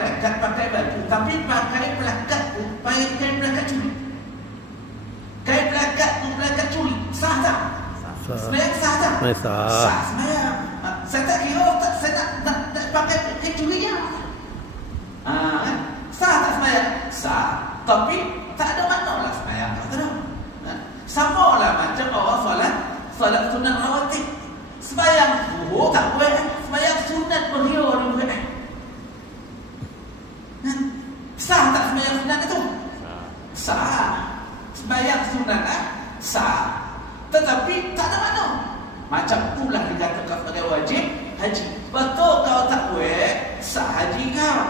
Pelakat pakai baju, tapi pakai pelakat tu, pakai kain pelakat curi. Kain pelakat tu pelakat curi, sah tak? Semayang sah tak? Sah. Sah semayang. Saya tak kira, saya nak pakai kain curinya. Kan? Sah tak semayang? Sah. Tapi tak ada makna lah semayang. Sama lah macam orang solat sunat rawatib. Semayang zuhur tak boleh. Semayang sunat beria dia boleh. Sah tak semayang sunat itu? Sah. Semayang sunat sah. Tetapi tak ada makna. Macam itulah dikatakan sebagai wajib haji. Betul kau tak boleh sah haji kau.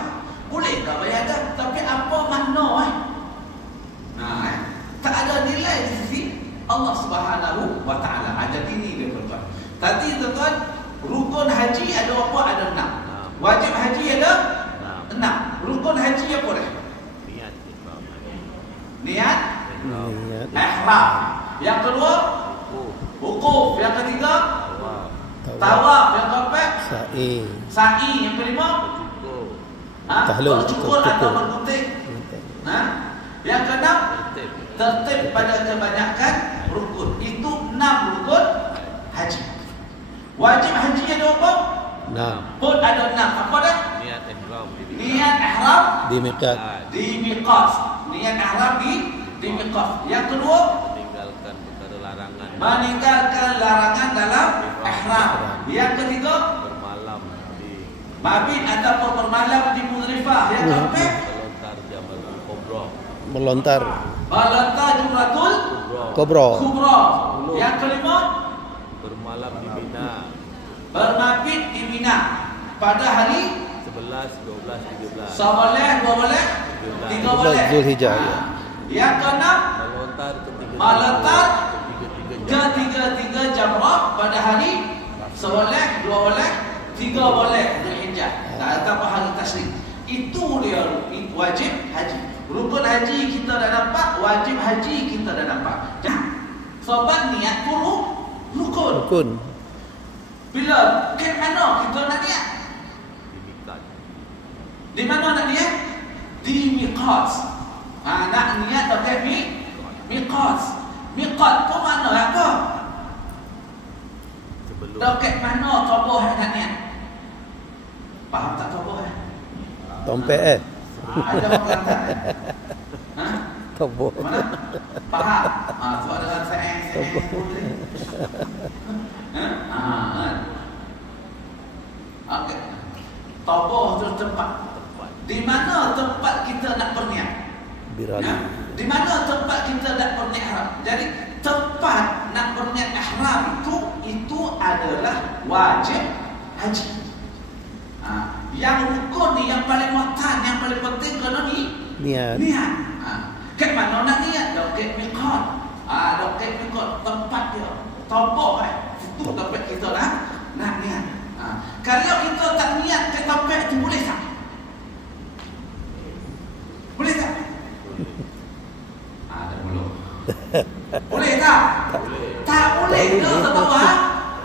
Boleh kau bayar dah. Tapi apa makna tak ada nilai di sisi Allah Subhanahu wa taala. Ada ini dia tuan-tuan. Tadi tuan-tuan, rukun haji ada apa? Ada 6. Wajib haji ada 6. Rukun haji apa dah? Niat ihram. Yang kedua wukuf. Yang ketiga tawaf. Yang keempat sa'i. Yang kelima bercukur atau bergunting. Yang keenam tertib pada kebanyakan rukun. Itu 6 rukun haji. Wajib haji ada apa? 6. Pun ada 6. Apa dah? Niat ihram di miqat. Niat ihram di miqat. Yang kedua, meninggalkan larangan dalam ihram. Yang ketiga, mabit ataupun bermalam di Muzdalifah. Yang keempat, melontar Jumratul Kubra. Yang kelima, bermalam di Mina. Bermabit di Mina pada hari 11, 12, 13. 11, 12, 13 Zulhijjah. Yang keenam, melontar ketiga jamrah pada hari 11, 12, 13 Zulhijjah. Atau hari tasyrik. Itu dia wajib haji. Rukun haji kita dah nampak, wajib haji kita dah nampak. Sobat niat pun rukun. Bila ke mana kita nak niat? Di mana nak niat? Di miqat. Nak niat dekat miqat. Miqat tu mana apa? Dekat mana tubuh nak niat? Faham tak tubuh? Tompek Ada orang tak? Toboh. Mana? Faham? Sebab dengan saya okey. Toboh tu tempat. Di mana tempat kita nak berniat? Di mana tempat kita nak berniat? Jadi tempat nak berniat ihram itu adalah wajib haji. Yang rukun ni yang paling mutan, yang paling penting kena niat. Kat mana nak niat? Dekat miqat. Dekat miqat tempat dia. Toboh itu tempat kita nak niat. Kalau kita tak niat ke tempat tu boleh tak? Boleh tak? Ada belum? Boleh tak? Tak boleh ke sebab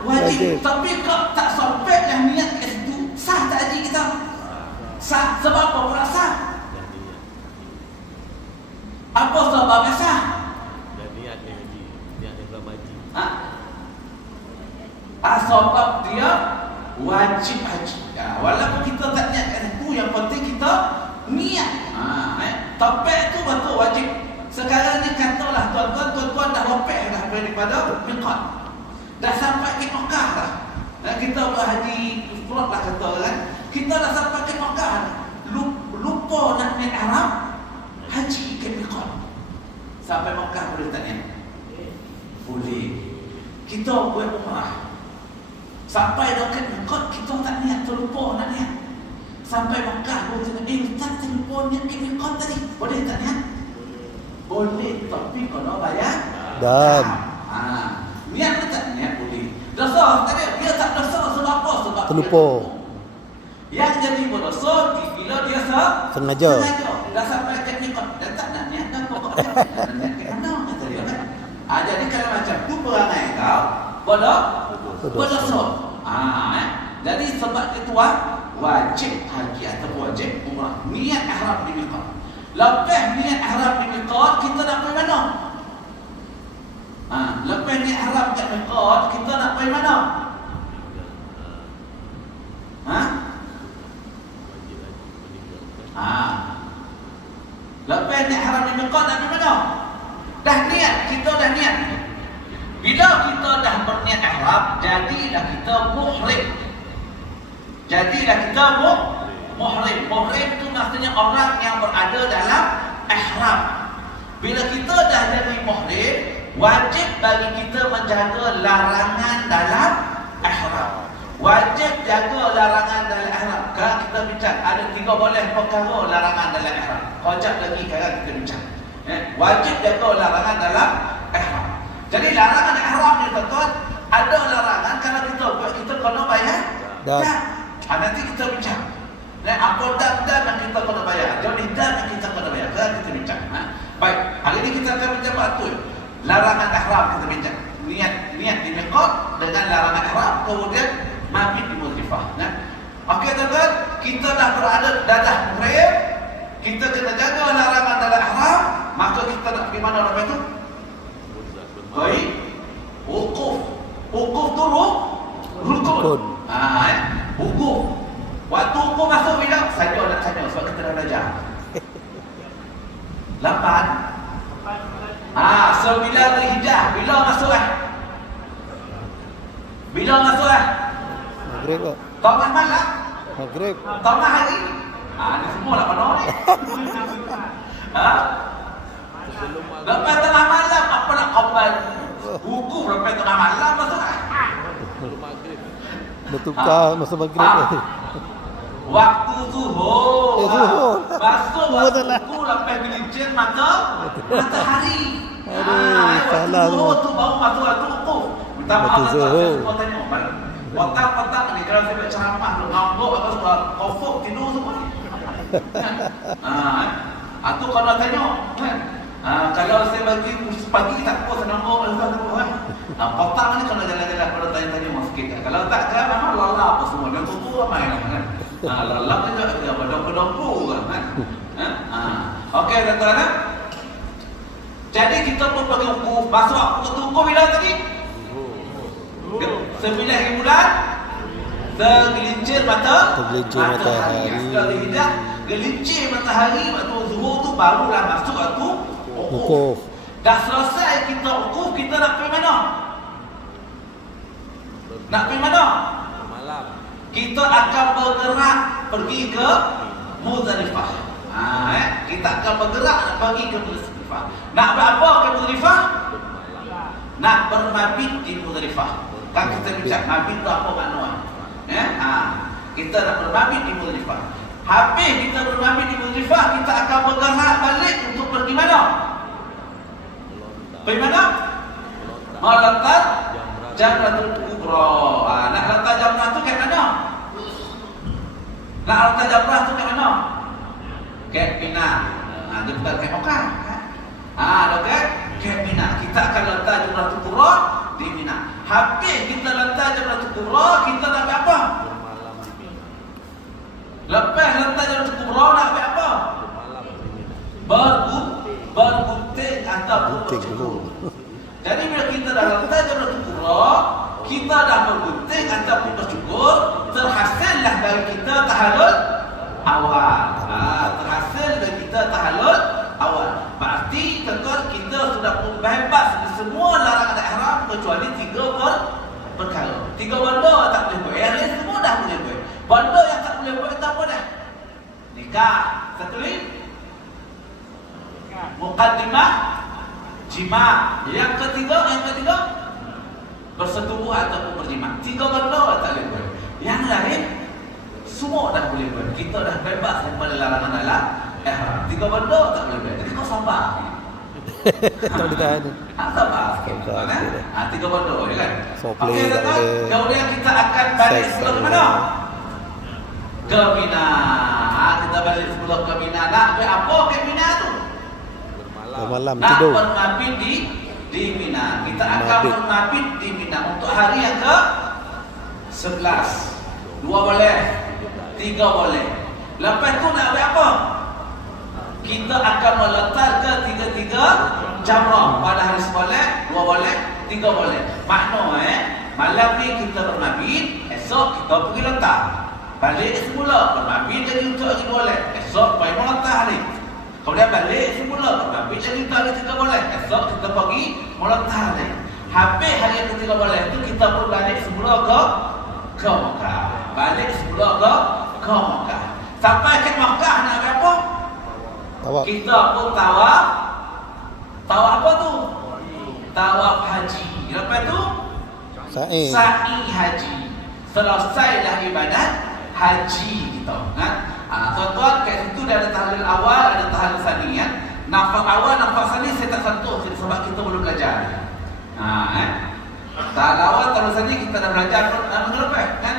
wajib. Tapi kau tak sampai lah niat kat situ, sah tak haji kita? Sah. Sebab apa pula sah? Apa sebabnya sah? Niat haji. Niat ihram haji. Sebab dia wajib haji. Walaupun kita tak niat kat situ, yang penting kita niat. Topek tu betul wajib. Sekarang ni katalah tuan-tuan dah lopek dah daripada miqat. Dah sampai ke Mekah dah. Kita berhaji ifrad lah kata kan. Kita dah sampai ke Mekah dah. Lupa nak niat ihram haji ke miqat. Sampai Mekah boleh tak niat? Boleh. Kita buat umrah. Sampai dekat miqat kita tak niat, terlupa nak niat. Sampai Mekah boleh tengok, ustaz terlupa niat ke miqat tadi. Boleh tak niat? Boleh, tapi kalau bayar dam. Niat ke tak niat boleh. Dosa tadi dia tak dosa sebab apa? Sebab terlupa. Yang jadi berdosa bila dia sengaja. Dah sampai ke miqat, dah tak nak niat dah pokoknya. Niat ke mana kata dia kan. Jadi kalau macam tu perangai kau berdosa. Jadi sebab itu wajib haji ataupun wajib umrah. Niat ihram di miqat. Lepas niat ihram di miqat, kita nak pergi mana? Lepas niat ihram di miqat, kita nak pergi mana? Lepas niat ihram di miqat nak pergi mana? Dah niat, kita dah niat. Bila kita dah berniat ihram, jadilah kita muhrim. Jadilah kita muhrim. Muhrim itu maksudnya orang yang berada dalam ihram. Bila kita dah jadi muhrim, wajib bagi kita menjaga larangan dalam ihram. Wajib jaga larangan dalam ihram. Sekarang kita bincang ada 3 boleh perkara larangan dalam ihram. Kojak lagi sekarang kita bincang. Wajib jaga larangan dalam ihram. Jadi larangan ihram ni tuan-tuan, ada larangan kalau kita buat, kita kena bayar. Nanti kita bincang. Apa dan yang kita kena bayar, jadi dan yang kita kena bayar. Kita bincang. Baik, hari ini kita akan bincang betul larangan ihram. Kita bincang niat di miqat dengan larangan ihram, kemudian mabit di Muzdalifah. Okey tuan-tuan, kita dah berada dah muhrim, kita kena jaga larangan dalam ihram, maka kita nak pergi mana lepas itu? Baik, wukuf. Wukuf tu rukun. Wukuf. Waktu wukuf masuk bila? Saya nak tanya sebab kita dah belajar. 8. 9 Zulhijjah. Bila masuk Bila masuk Maghrib kok. Tengah malam. Maghrib. Tengah hari. Ni semua lah penuh ni. Lepas tengah malam apa nak qabal? Wukuf lepas tengah malam masuk Bertukar masa maghrib. Waktu zuhur. Zuhur. Masuk waktu zuhur lepas gelincir matahari. Salah zuhur semua. tu baru masuk waktu wukuf. Minta maaf Waktu zuhur. saya tanya. Petang-petang ni kalau saya buat ceramah tu ngambuk apa semua, kofok tidur semua. Atau kalau tanya kan. Kalau saya bagi pagi tak puas nombor ustaz tak puas. Petang ni kalau jalan-jalan kalau tanya-tanya mau sikit. Kalau tak kan memang lelah apa semua. Dan tu ramai kan. Lelah juga dia pedong-pedong kan. Okey tuan-tuan. Jadi kita pun pergi wukuf. Masuk waktu wukuf bila tadi? 9 bulan. Tergelincir matahari. Sekali tidak gelincir matahari waktu zuhur tu barulah masuk waktu wukuf. Dah selesai kita wukuf, kita nak pergi mana? Nak pergi mana? Malam. Kita akan bergerak pergi ke Muzdalifah. Kita akan bergerak nak pergi ke Muzdalifah. Nak buat apa ke Muzdalifah? Nak bermabit di Muzdalifah. Kan kita bincang mabit tu apa maknanya? Kita nak bermabit di Muzdalifah. Habis kita bermabit di Muzdalifah, kita akan bergerak balik untuk pergi mana? Pergi mana? Melontar Jamratul Kubra. Nak letak jamrah tu kat mana? Nak letak jamrah tu kat mana? Kat Mina. Dia bukan kat Mekah. Kat Mina. Kita akan letak Jamratul Kubra di Mina. Habis kita letak Jamratul Kubra, kita nak buat apa? Lepas letak Jamratul Kubra nak buat apa? Bergunting ataupun bercukur. Jadi bila kita dah letak Jamratul Kubra, kita dah bergunting ataupun bercukur, terhasillah dari kita tahallul awal. Terhasil dari kita tahallul awal. Berarti tuan-tuan kita sudah bebas dari semua larangan ihram kecuali 3 perkara. 3 benda tak boleh buat. Yang lain semua dah boleh buat. Benda yang tak boleh buat itu apa dah? Nikah. Satu lagi. Muqaddimah jima. Yang ketiga bersetubuh ataupun berjima. 3 benda tak boleh buat. Yang lain semua dah boleh buat. Kita dah bebas daripada larangan dalam ihram. 3 benda tak boleh buat. Jadi kau sabar. Tak boleh tahan. Sabar sikit. 3 benda ya kan? Foreplay Okey, tak boleh. kemudian kita akan balik Seks sebelum tak mana? boleh. Ke Mina. Kita balik sebelum ke Mina. Nak buat apa ke Mina tu? Malam Nak tidur. bermabit di Mina. Kita akan Mabit. bermabit di Mina untuk hari yang ke 11. 2 boleh, 3 3 boleh. Lepas tu nak buat apa? Kita akan melontar ke 3 jamrah. Pada hari semula 2 boleh, 3 boleh. Makna malam ni kita bermabit, esok kita pergi lontar. Balik semula bermabit jadi untuk hari boleh. Esok pergi melontar hari. Kemudian balik semula bermabit jadi untuk hari 3 boleh. Esok kita pergi melontar hari. Habis hari yang ketiga boleh itu kita pun balik semula ke Mekah. Balik semula ke Mekah. Sampai ke Mekah nak buat apa? Tawaf. Kita pun tawaf. Tawaf apa tu? Tawaf haji. Lepas tu Sa'i. sa'i haji. Selesailah ibadat haji kita. Tuan-tuan, kat situ dah ada tahlil awal, ada tahlil sani. Nafas awal, nafas sani saya tak sentuh sebab kita belum belajar. Tahlil awal, tahlil sani kita dah belajar minggu lepas kan?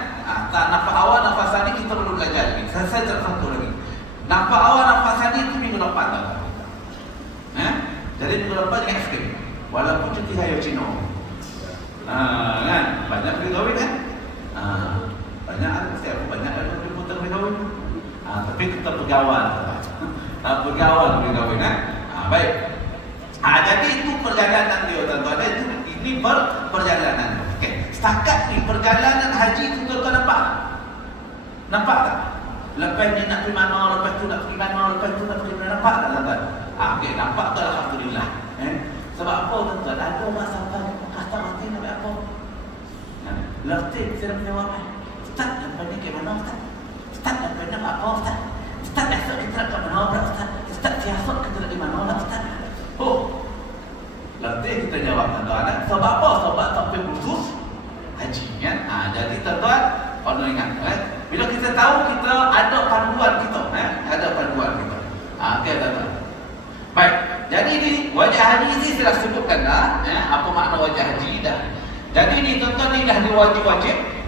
Nafas awal, nafas sani kita belum belajar lagi. Saya tak sentuh lagi. Nafas awal, nafas sani itu minggu depan. Jadi minggu depan jangan skip. Walaupun cuti hari Cina. Kan? Banyak pergi kahwin kan? Banyak mesti aku banyak pergi putar pergi kahwin. Tapi kita bergawan. Bergawan pergi kahwin baik. Jadi itu perjalanan dia tuan-tuan. Ini perjalanan. Okey. Setakat ni perjalanan haji itu tuan-tuan nampak? Nampak tak? Lepas ni nak pergi mana, lepas tu nak pergi mana, lepas tu nak pergi mana, nampak tak tuan-tuan? Okey, nampak tu alhamdulillah. Sebab apa tuan-tuan? Ada orang sampai kata mati nak buat apa? Lertik saya punya orang. Ustaz, lepas ni ke mana Ustaz? Ustaz, lepas ni nak apa Ustaz? Ustaz, esok kita nak ke mana Ustaz? Ustaz, siasat kita nak di mana Ustaz? Lertik kita jawab tuan-tuan. Sebab apa? Sebab sampai khusus haji kan? Jadi tuan-tuan, kalau ingat bila kita tahu kita ada panduan kita, ada panduan kita. Okey tuan-tuan. Baik. Jadi ni wajah haji ni saya dah sebutkan dah, apa makna wajah haji dah. Jadi ni tuan-tuan ni dah wajib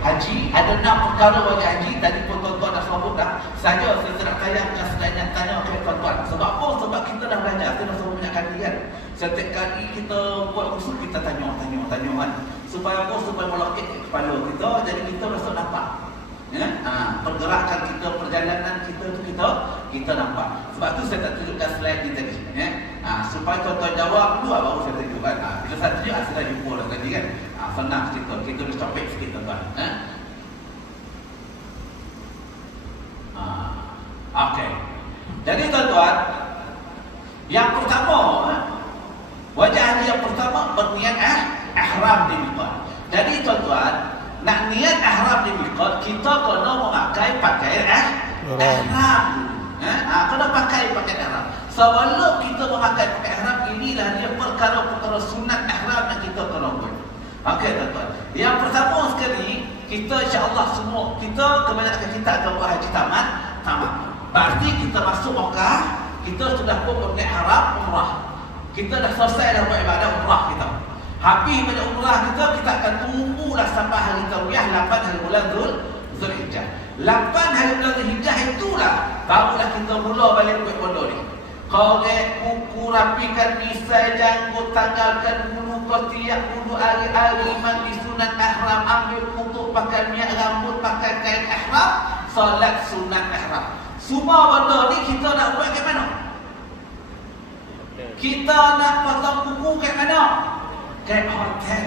haji, ada 6 perkara wajah haji. Tadi pun tuan-tuan dah sebut dah. Saja saya tak tayangkan sekalian tanya kepada tuan-tuan. Sebab apa? Sebab kita dah belajar, kita dah sebut banyak kali kan. Setiap kali kita buat kursus kita tanya kan. Supaya apa? Supaya melokit kepala kita, jadi kita rasa nampak. Pergerakan kita, perjalanan kita tu kita nampak. Sebab tu saya tak tunjukkan slide ni tadi. Supaya tuan-tuan jawab dulu baru saya tunjukkan. Bila saya tunjuk sudah jumpa dah tadi kan. Senang cerita. Kita boleh topik sikit tuan-tuan. Okey. Jadi tuan-tuan, yang pertama wajah haji yang pertama berniat ihram di miqat. Jadi tuan-tuan, nak niat ihram di miqat, kita kena memakai pakaian ihram. Kena pakai pakaian ihram. Sebelum kita memakai pakaian ihram, inilah dia perkara-perkara sunat ihram yang kita kena buat. Okey tuan-tuan. Yang pertama sekali, kita insya-Allah semua kita kebanyakan kita akan buat haji tamat. Berarti kita masuk Mekah, kita sudah pun berniat ihram umrah. Kita dah selesai dah buat ibadah umrah kita. Habis pada umrah kita akan tunggulah sampai hari tarwiyah 8 hari bulan Zulhijjah. 8 hari bulan Zulhijjah itulah barulah kita mula balik buat bodoh ni. Korek, kuku, rapikan misai, janggut, tanggalkan bulu, ketiak bulu, ari-ari, mandi sunat ihram, ambil kutuk, pakai minyak rambut, pakai kain ihram, solat sunat ihram. Semua benda ni kita nak buat kat mana? Kita nak potong kuku kat mana? Kat hotel.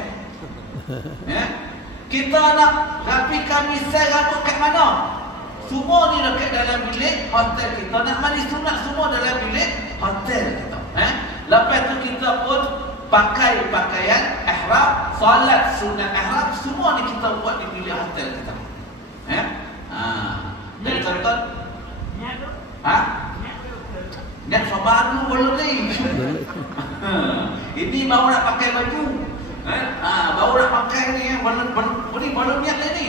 Kita nak rapikan misai rambut kat mana? Semua ni dekat dalam bilik hotel kita. Nak mandi sunat semua dalam bilik hotel kita. Lepas tu kita pun pakai pakaian ihram, solat sunat ihram, semua ni kita buat di bilik hotel kita. Jadi tuan-tuan, Niat baru belum ni. Ini baru nak pakai baju. Baru nak pakai ni belum niat ni.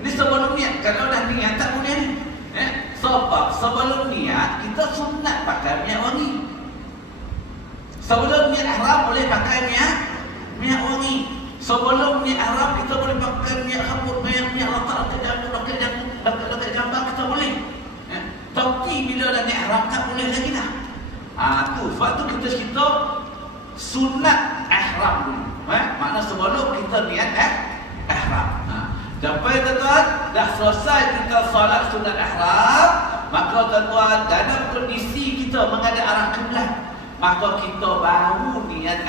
Ni sebelum niat. Kalau dah niat tak boleh ni. Sebab sebelum niat kita sunat pakai minyak wangi. Sebelum niat ihram boleh pakai minyak wangi. Sebelum niat ihram kita boleh pakai minyak rambut, minyak letak dekat jambang kita boleh. Tapi bila dah niat ihram tak boleh lagi dah. Tu sebab tu kita cerita sunat ihram dulu. Makna sebelum kita niat ihram. Sampai tuan-tuan dah selesai kita solat sunat ihram, maka tuan-tuan dalam kondisi kita menghadap arah kiblat, maka kita baru niat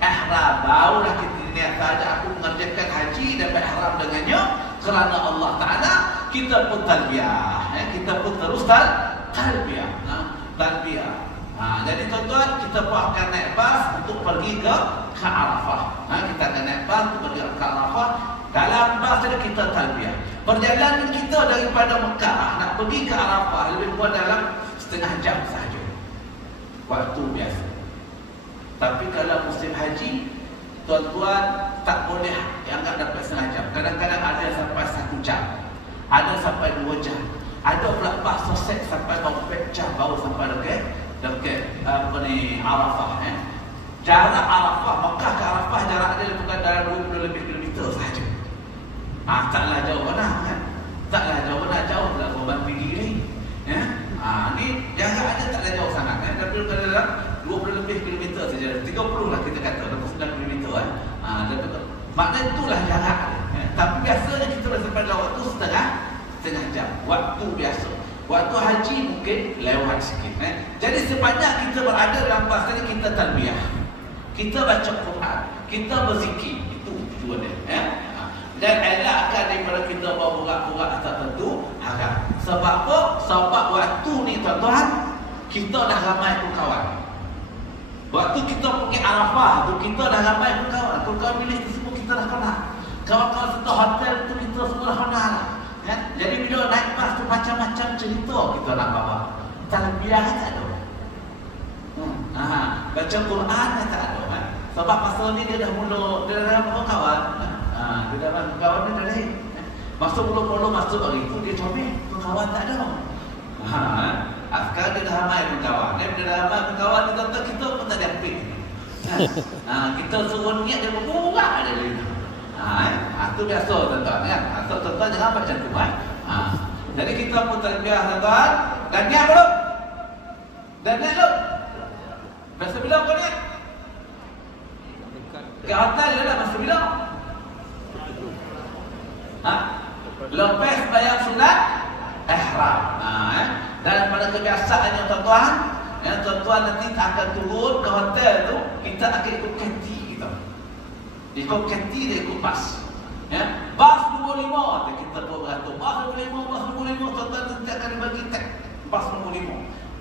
ihram, barulah kita niat saja aku mengerjakan haji dan ihram dengannya kerana Allah Taala. Kita pun talbiyah, kita pun terus talbiyah, talbiyah. Jadi tuan-tuan, kita pun akan naik bas untuk pergi ke Arafah. Kita akan naik bas untuk pergi ke Arafah. Dalam bas tadi kita talbiyah. Perjalanan kita daripada Mekah nak pergi ke Arafah lebih kurang dalam setengah jam sahaja, waktu biasa. Tapi kalau musim haji, tuan-tuan tak boleh anggap dapat setengah jam. Kadang-kadang ada sampai 1 jam, ada sampai 2 jam, ada pula bas sosek sampai 4 jam baru sampai dekat Arafah. Jarak Arafah, Mekah ke Arafah jarak dia bukan dalam 20 lebih kilometer sahaja. Taklah jauh mana kan? Taklah jauh mana, jauh tak korban pergi ni. Ni jarak dia taklah jauh sangat kan? Tapi dalam 20 lebih kilometer saja. 30 lah kita kata, 29 kilometer maknanya itulah jarak dia. Tapi biasanya kita dah sampai dalam waktu setengah jam. Waktu biasa. Waktu haji mungkin lewat sikit. Jadi sepanjang kita berada dalam bas tadi, kita talbiyah, kita baca Quran, kita berzikir. Itu tujuan dia. Dan elakkan daripada kita bawa borak-borak tak tentu harap. Sebab apa? Sebab waktu ni tuan-tuan, kita dah ramai pun kawan. Waktu kita pergi Arafah tu, kita dah ramai pun kawan. Kawan milik tu semua kita dah kenal. Kawan-kawan serta hotel tu kita semua dah kenal. Jadi bila naik bas tu macam-macam cerita kita nak bawa. Talbiyah tak ada. Baca Quran tak ada. Sebab masa ni dia dah mula, dia dah ramai kawan. Dia dah kawan dia dah lahir. Masa mula-mula masuk hari tu dia comel, kawan tak ada. Sekarang dia dah ramai pun kawan. Dia dah ramai pun kawan, kita pun tak ada apik. Kita suruh niat dia berburak dia lagi. Itu biasa tuan-tuan kan. Tuan-tuan jangan macam tu kan. Jadi kita pun talbiyah tuan-tuan. Dan niat belum? Dan niat belum? Masa bila kau niat? Ke hotel dia dah masa bila? Lepas bayar sunat ihram. Dan pada kebiasaannya tuan-tuan, tuan-tuan nanti akan turun ke hotel tu, kita akan ikut kanti kita. Ikut kanti dia ikut bas. Bas 25 kita pun beratur. Bas 25 tuan-tuan nanti akan dibagi tag. Bas 25.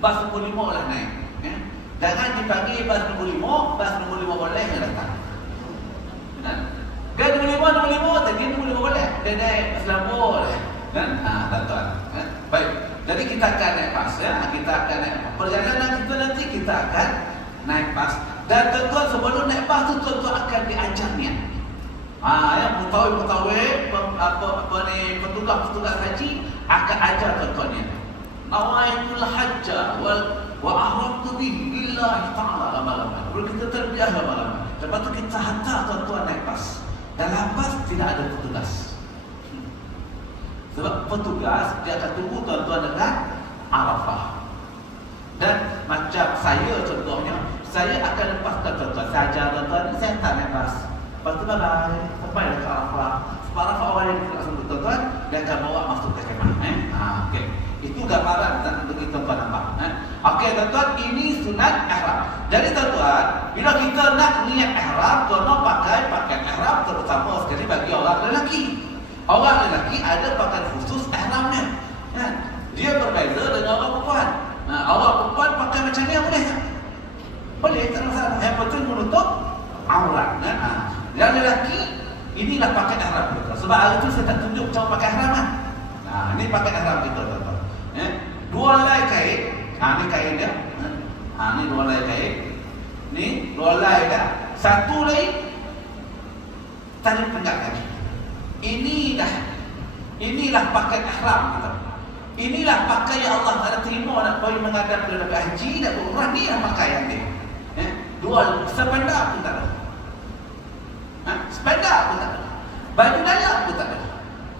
Bas 25 lah naik. Jangan dipanggil bas 25, bas 25 boleh yang datang. Kan 25 tadi 25 boleh. Dia naik Selambor lah. Tuan-tuan. Baik. Jadi kita akan naik bas kita akan naik bas. Perjalanan kita nanti kita akan naik bas. Dan tuan-tuan sebelum naik bas tu tuan-tuan akan diajar niat. Yang mutawif-mutawif petugas haji akan ajar tuan-tuan niat. Nawaitul hajja wa ahramtu bihi lillahi ta'ala lama-lama. Kalau kita terbiah lama-lama. Lepas tu kita hantar tuan-tuan naik bas. Dalam bas tidak ada petugas. Sebab petugas dia akan tunggu tuan-tuan dengan Arafah. Dan macam saya contohnya, saya akan lepaskan tuan-tuan. Saya ajar tuan-tuan, saya hantar naik bas. Lepas tu bye-bye, sampai ke Arafah. Sebab Arafah orang yang tidak sembuh tuan-tuan, dia akan bawa masuk ke kemah. Okay. Itu gambaran untuk tuan-tuan nampak. Okey tuan-tuan, ini sunat ihram. Jadi tuan-tuan, bila kita nak niat ihram, tuan-tuan pakai pakaian ihram terutama sekali bagi orang lelaki. Orang lelaki ada pakaian khusus ihramnya. Dia berbeza dengan orang perempuan. Orang perempuan pakai macam ni boleh tak? Boleh, tak masalah. Yang penting menutup aurat. Yang lelaki, inilah pakaian ihram kita. Sebab hari itu saya tak tunjuk cara pakai ihram kan. Ini pakaian ihram kita tuan-tuan. Dua helai kain. Ni kain dia. Ni dua helai kain. Ni dua helai dah. Satu lagi tali pengat kaki. Inilah pakaian ihram kita. Inilah pakaian yang Allah Taala terima nak pergi menghadap ke haji dan umrah. Inilah pakaian dia. Dua sepeda pun tak ada. Sepeda pun tak ada. Baju dalam pun tak ada.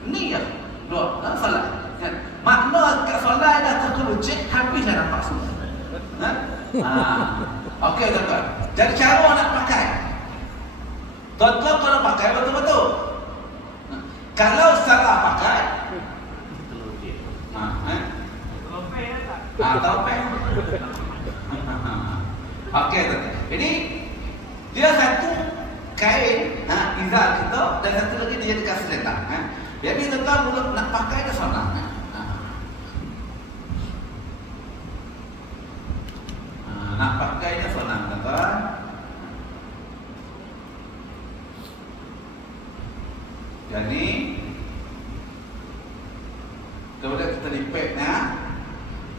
Ni ya. Dua. Salah. Makna kat solat dah terkerucik, habislah nampak semua. Okey tuan-tuan. Jadi cara nak pakai. Tuan-tuan kalau pakai betul-betul. Kalau salah pakai, topeng. Okey, ini dia satu kain, izar kita, dan satu lagi dia dekat selendang. Jadi tuan mula nak pakai ke sana. Nak pakainya senang, tuan. Jadi kemudian kita lipatnya,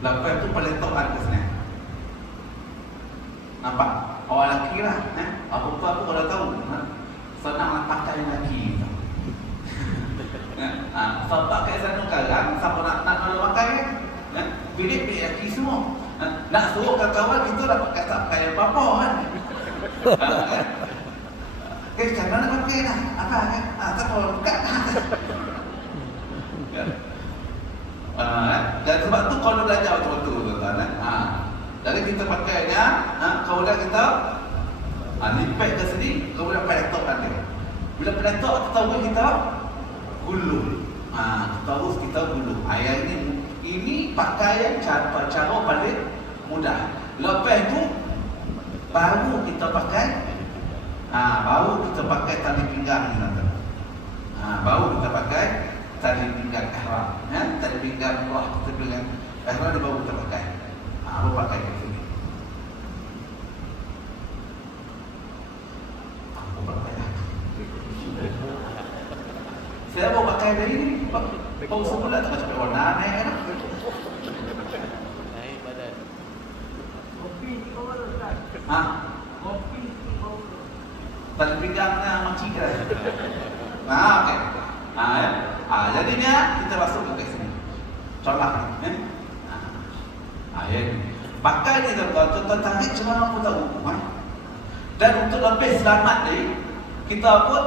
lepas tu peletokan ke sini. Nampak? Orang lelaki lah, apa-apa aku dah tahu. Senang nak pakai lelaki. Sebab pakai satu kalang, siapa nak pakai? Bilik-bilik lelaki semua. Nak suruh kawan kita dah pakai apa-apa kan? Macam mana nak pakai dah? Apa kan? Tak boleh buka. Dan sebab tu kalau belajar betul-betul tuan-tuan. Jadi kita pakainya, kemudian kita lipat ke sini, kemudian peletokkan dia. Bila peletok tahu kita gulung. Terus kita gulung. Ayat ini pakaian cara paling mudah. Lepas tu baru kita pakai tali pinggang ni nanti. Baru kita pakai tali pinggang ihram. Tali pinggang Allah, tali pinggang ihram dia baru kita pakai. Baru pakai ke sini. Aku pakai dah. Saya baru pakai dari ni. Kau semula tak macam warna aneh kan? Naik badan. Kopi Tali pinggangnya makcik kan? Okey. Jadinya kita masuk ke sini. Contoh ni. Pakai ni tuan-tuan tarik cuma aku tahu. Dan untuk lebih selamat ni, kita pun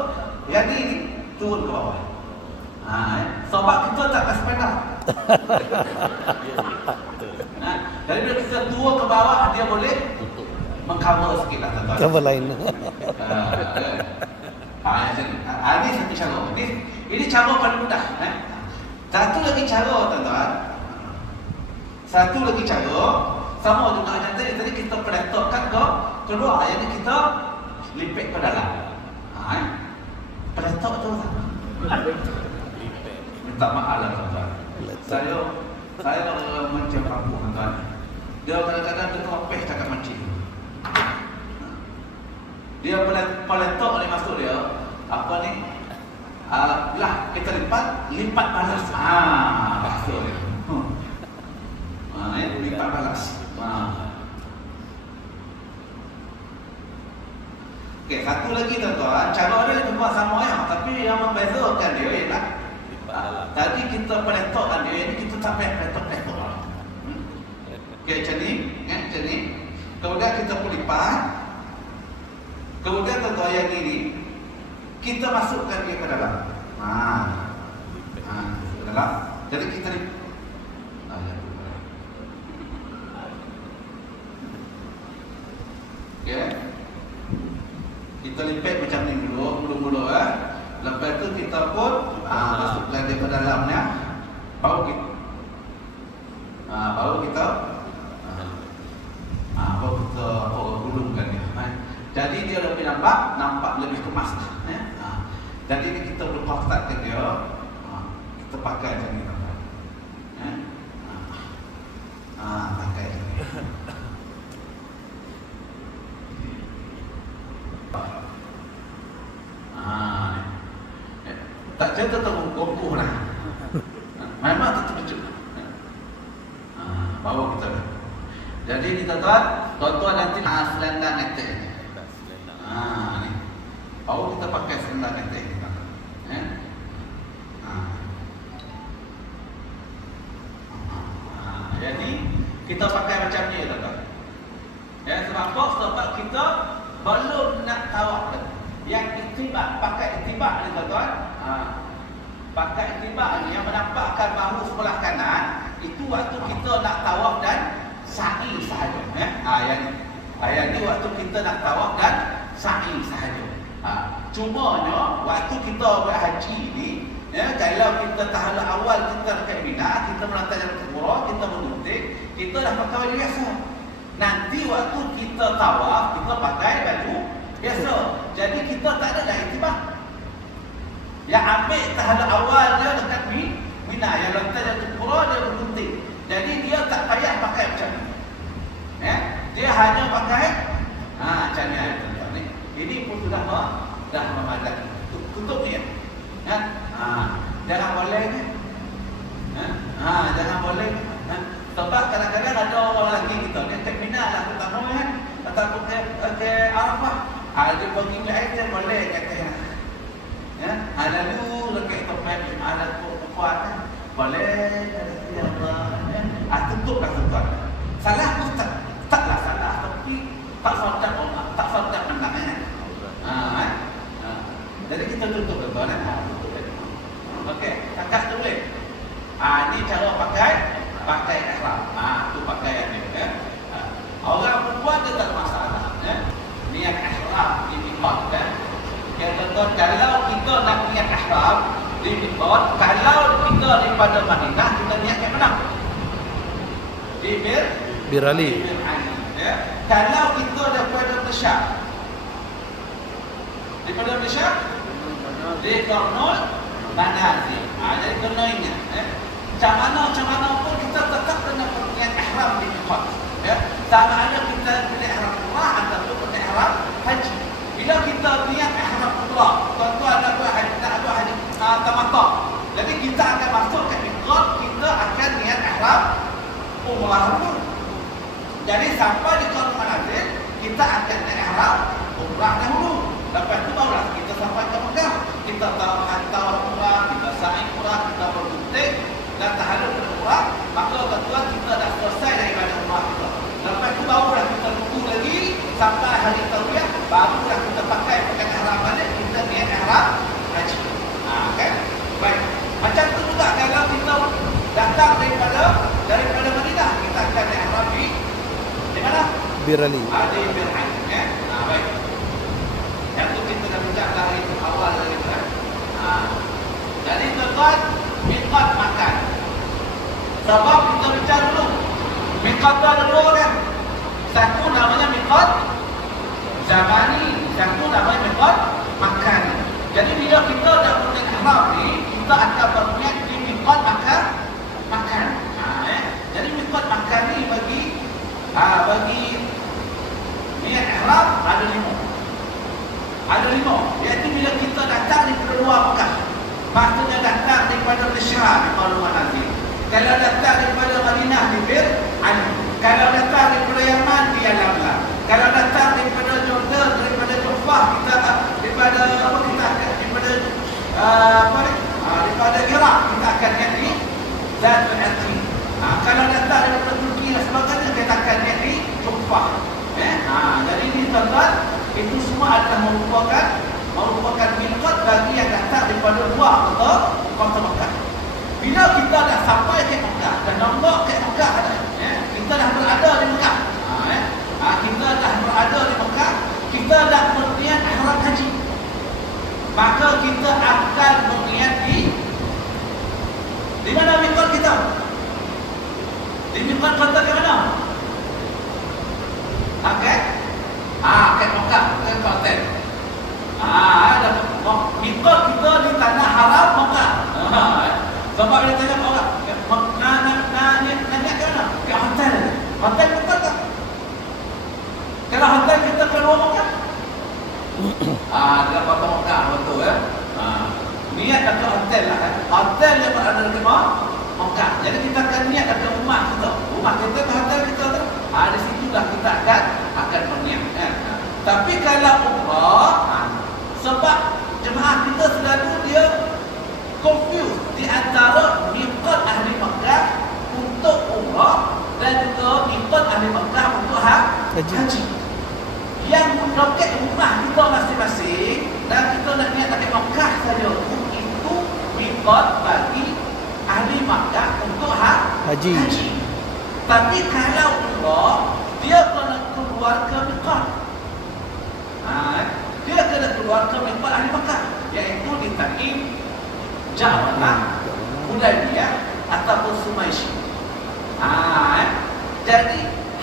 yang ni turun ke bawah. Sebab kita tak kasi sepeda. Jadi bila kita turun ke bawah, dia boleh mengcover sikit lah tuan-tuan. Cover lain. Ini satu cara. Ini cara paling mudah. Satu lagi cara tuan-tuan. Satu lagi cara, sama juga macam tadi kita peletokkan ke kedua, yang ni kita lipat ke dalam. Peletok tu minta maaf lah tuan-tuan. Saya macam kampung tuan-tuan. Dia kadang-kadang dia topeh cakap macam dia peletok ni masuk dia apa ni? Lah kita lipat balas. Masuk dia. Lipat balas. Okey, satu lagi tuan-tuan, cara dia cuma sama ya, tapi yang membezakan dia ialah tadi kita peletokkan dia, ini kita tak payah peletok-peletok. Okey, macam ni. Kemudian kita pun lipat. Kemudian tuan-tuan yang ini kita masukkan dia ke dalam. Ke dalam. Jadi kita okey. Kita lipat macam ni dulu Lepas tu kita pun masukkan dia ke dalamnya. Baru kita gulungkan dia. Jadi dia lebih nampak lebih kemas. Jadi ni kita boleh kotakkan dia. Kita pakai macam ni. Pakai macam ni. Tak cerita terkukuh lah. Memang tetap lucu. Bawa kita. Jadi ni tuan-tuan nanti selendang netek. Ni. Bawa kita pakai selendang netek. Jadi kita pakai macam ni tuan-tuan. Sebab apa? Sebab kita belum nak tawaf. Yang itibak, pakai itibak ni tuan-tuan. Pakai itibak ni yang menampakkan bahu sebelah kanan, itu waktu kita nak tawaf dan sa'i sahaja. Yang ni waktu kita nak tawaf dan sa'i sahaja. Cumanya waktu kita buat haji ni, Ya, kalau kita tahap awal kita dekat Mina, kita melantang jalan kubur, kita menuntik, kita dah pakai baju biasa. Nanti waktu kita tawaf, kita pakai baju biasa. Jadi kita tak ada dah iktimah. Yang ambil tahap awal dia dekat Mina, yang lantai jalan kubur dia menuntik. Jadi dia tak payah pakai macam ni. Ya, dia hanya pakai macam ni. Ini pun sudah memadai. Tutup dia. Ya. Jangan boleh kan? Jangan boleh. Sebab kadang-kadang ada orang lelaki kita dia terminal lah terutama kan, ataupun ke Arafah. Dia pergi air dia boleh kata ya. Lalu dekat tempat ada perempuan kan. Boleh ya Allah. Tutuplah tuan. Salah tu taklah salah, tapi tak faedah menang kan. Jadi kita tutup tuan kan. Okey, kakak tulis. Ini cara pakai ihram. Tu pakaian dia ya. Orang perempuan dia tak ada masalah ya. Niat ihram di miqat kan. Kalau kita nak niat ihram di miqat, kalau kita daripada Madinah kita niat ke mana? Di Bir Ali. Ya. Kalau kita daripada Malaysia. Daripada Malaysia di Kornol Manazil. Jadi kena ingat macam mana pun kita tetap kena berniat ihram di miqat ya. Sama ada kita kena ihram umrah ataupun kena ihram haji. Bila kita niat ihram umrah, tuan-tuan ada buat haji, tak ada haji tamattu. Jadi kita akan masuk ke miqat, kita akan niat ihram umrah dulu. Jadi sampai di Kornol Manazil, kita akan niat ihram umrah dahulu. Lepas itu barulah kita sampai ke Mekah. Kita hantar umrah, kita sa'i umrah, kita bergunting dan tahalul umrah. Maka tuan-tuan kita dah selesai daripada umrah kita. Lepas itu barulah kita tunggu lagi sampai hari tarwiyah, barulah kita pakai pakaian ihram balik, kita niat ihram haji. Kan? Baik. Macam tu juga kalau kita datang daripada Madinah, kita akan niat ihram di mana? Bir Ali. Di Bir Ali. Baik. Yang tu kita dah bincang dari awal lagi kan. Jadi tuan-tuan, miqat makan. Sebab kita bincang dulu. Miqat tu ada dua kan. Satu namanya miqat zamani, satu namanya miqat makan. Jadi bila kita dah berniat ihram ni, kita akan berniat di miqat makan. Jadi miqat makan ni bagi niat ihram ada 5. Ada 5. Iaitu bila kita datang daripada luar Mekah, maksudnya datang daripada Malaysia di Kornol Manazil. Kalau datang daripada Madinah di Bir Ali. Kalau datang daripada Yaman di Al-Abla. Kalau datang daripada Jordan, daripada Jufah, kita daripada Iraq, kita akan lihat di Zatul Aqi. Kalau datang daripada Turki dan sebagainya, kita akan lihat di Jufah. Jadi ini tuan-tuan, itu semua adalah merupakan miqat bagi yang datang daripada luar kota Mekah. Bila kita dah sampai ke Mekah dan nombor ke Mekah dah, kita dah berada di Mekah. Kita dah berada di Mekah, kita dah berniat ihram haji. Maka kita akan berniat di mana miqat kita? Di miqat kota ke mana? Okey. Ke Mekah, ke hotel. Miqat kita di tanah haram Mekah. Sebab dia tanya orang, nak ke mana? Ke hotel. Hotel betul tak? Kalau hotel kita keluar Mekah? Dia kota Mekah, betul ya. Niat ke hotel lah kan. Hotel yang berada di Mekah. Jadi kita akan niat ke rumah kita. Rumah kita ke hotel kita tu. Di situlah kita akan berniat. Tapi kalau umrah, sebab jemaah kita selalu dia confused di antara miqat ahli Makkah untuk umrah dan juga miqat ahli Makkah untuk haji. Yang loket rumah kita masing-masing dan kita nak niat ke Makkah saja, itu miqat bagi ahli Makkah untuk haji. Tapi kalau umrah, dia kena keluar ke miqat. Dia kena keluar ke miqat ahli Makkah, iaitu di Taim Ja'rah.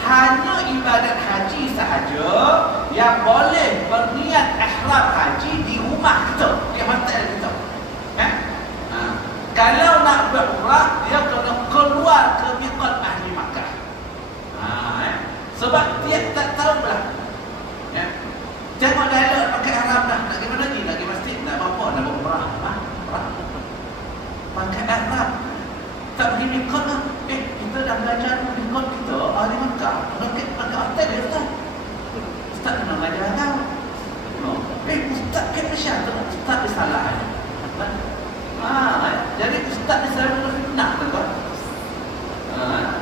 hanya ibadat haji sahaja yang boleh berniat ihram haji di rumah kita, di hotel kita. Kalau nak berumrah, dia kena keluar ke miqat ahli Makkah. Sebab dia tak tahu lah. Tengok dah elok pakai ihram dah. Nak pergi mana lagi? Nak pergi masjid? Nak apa? Nak berumrah? Pakai ihram. Tak pergi miqat lah. Kita dah belajar miqat kita ahli Makkah. Pakai hotel dia Ustaz. Ustaz kena belajar kau. Ustaz kan Malaysia tu. Ustaz dia salah. Jadi Ustaz ni selalu fitnah tuan.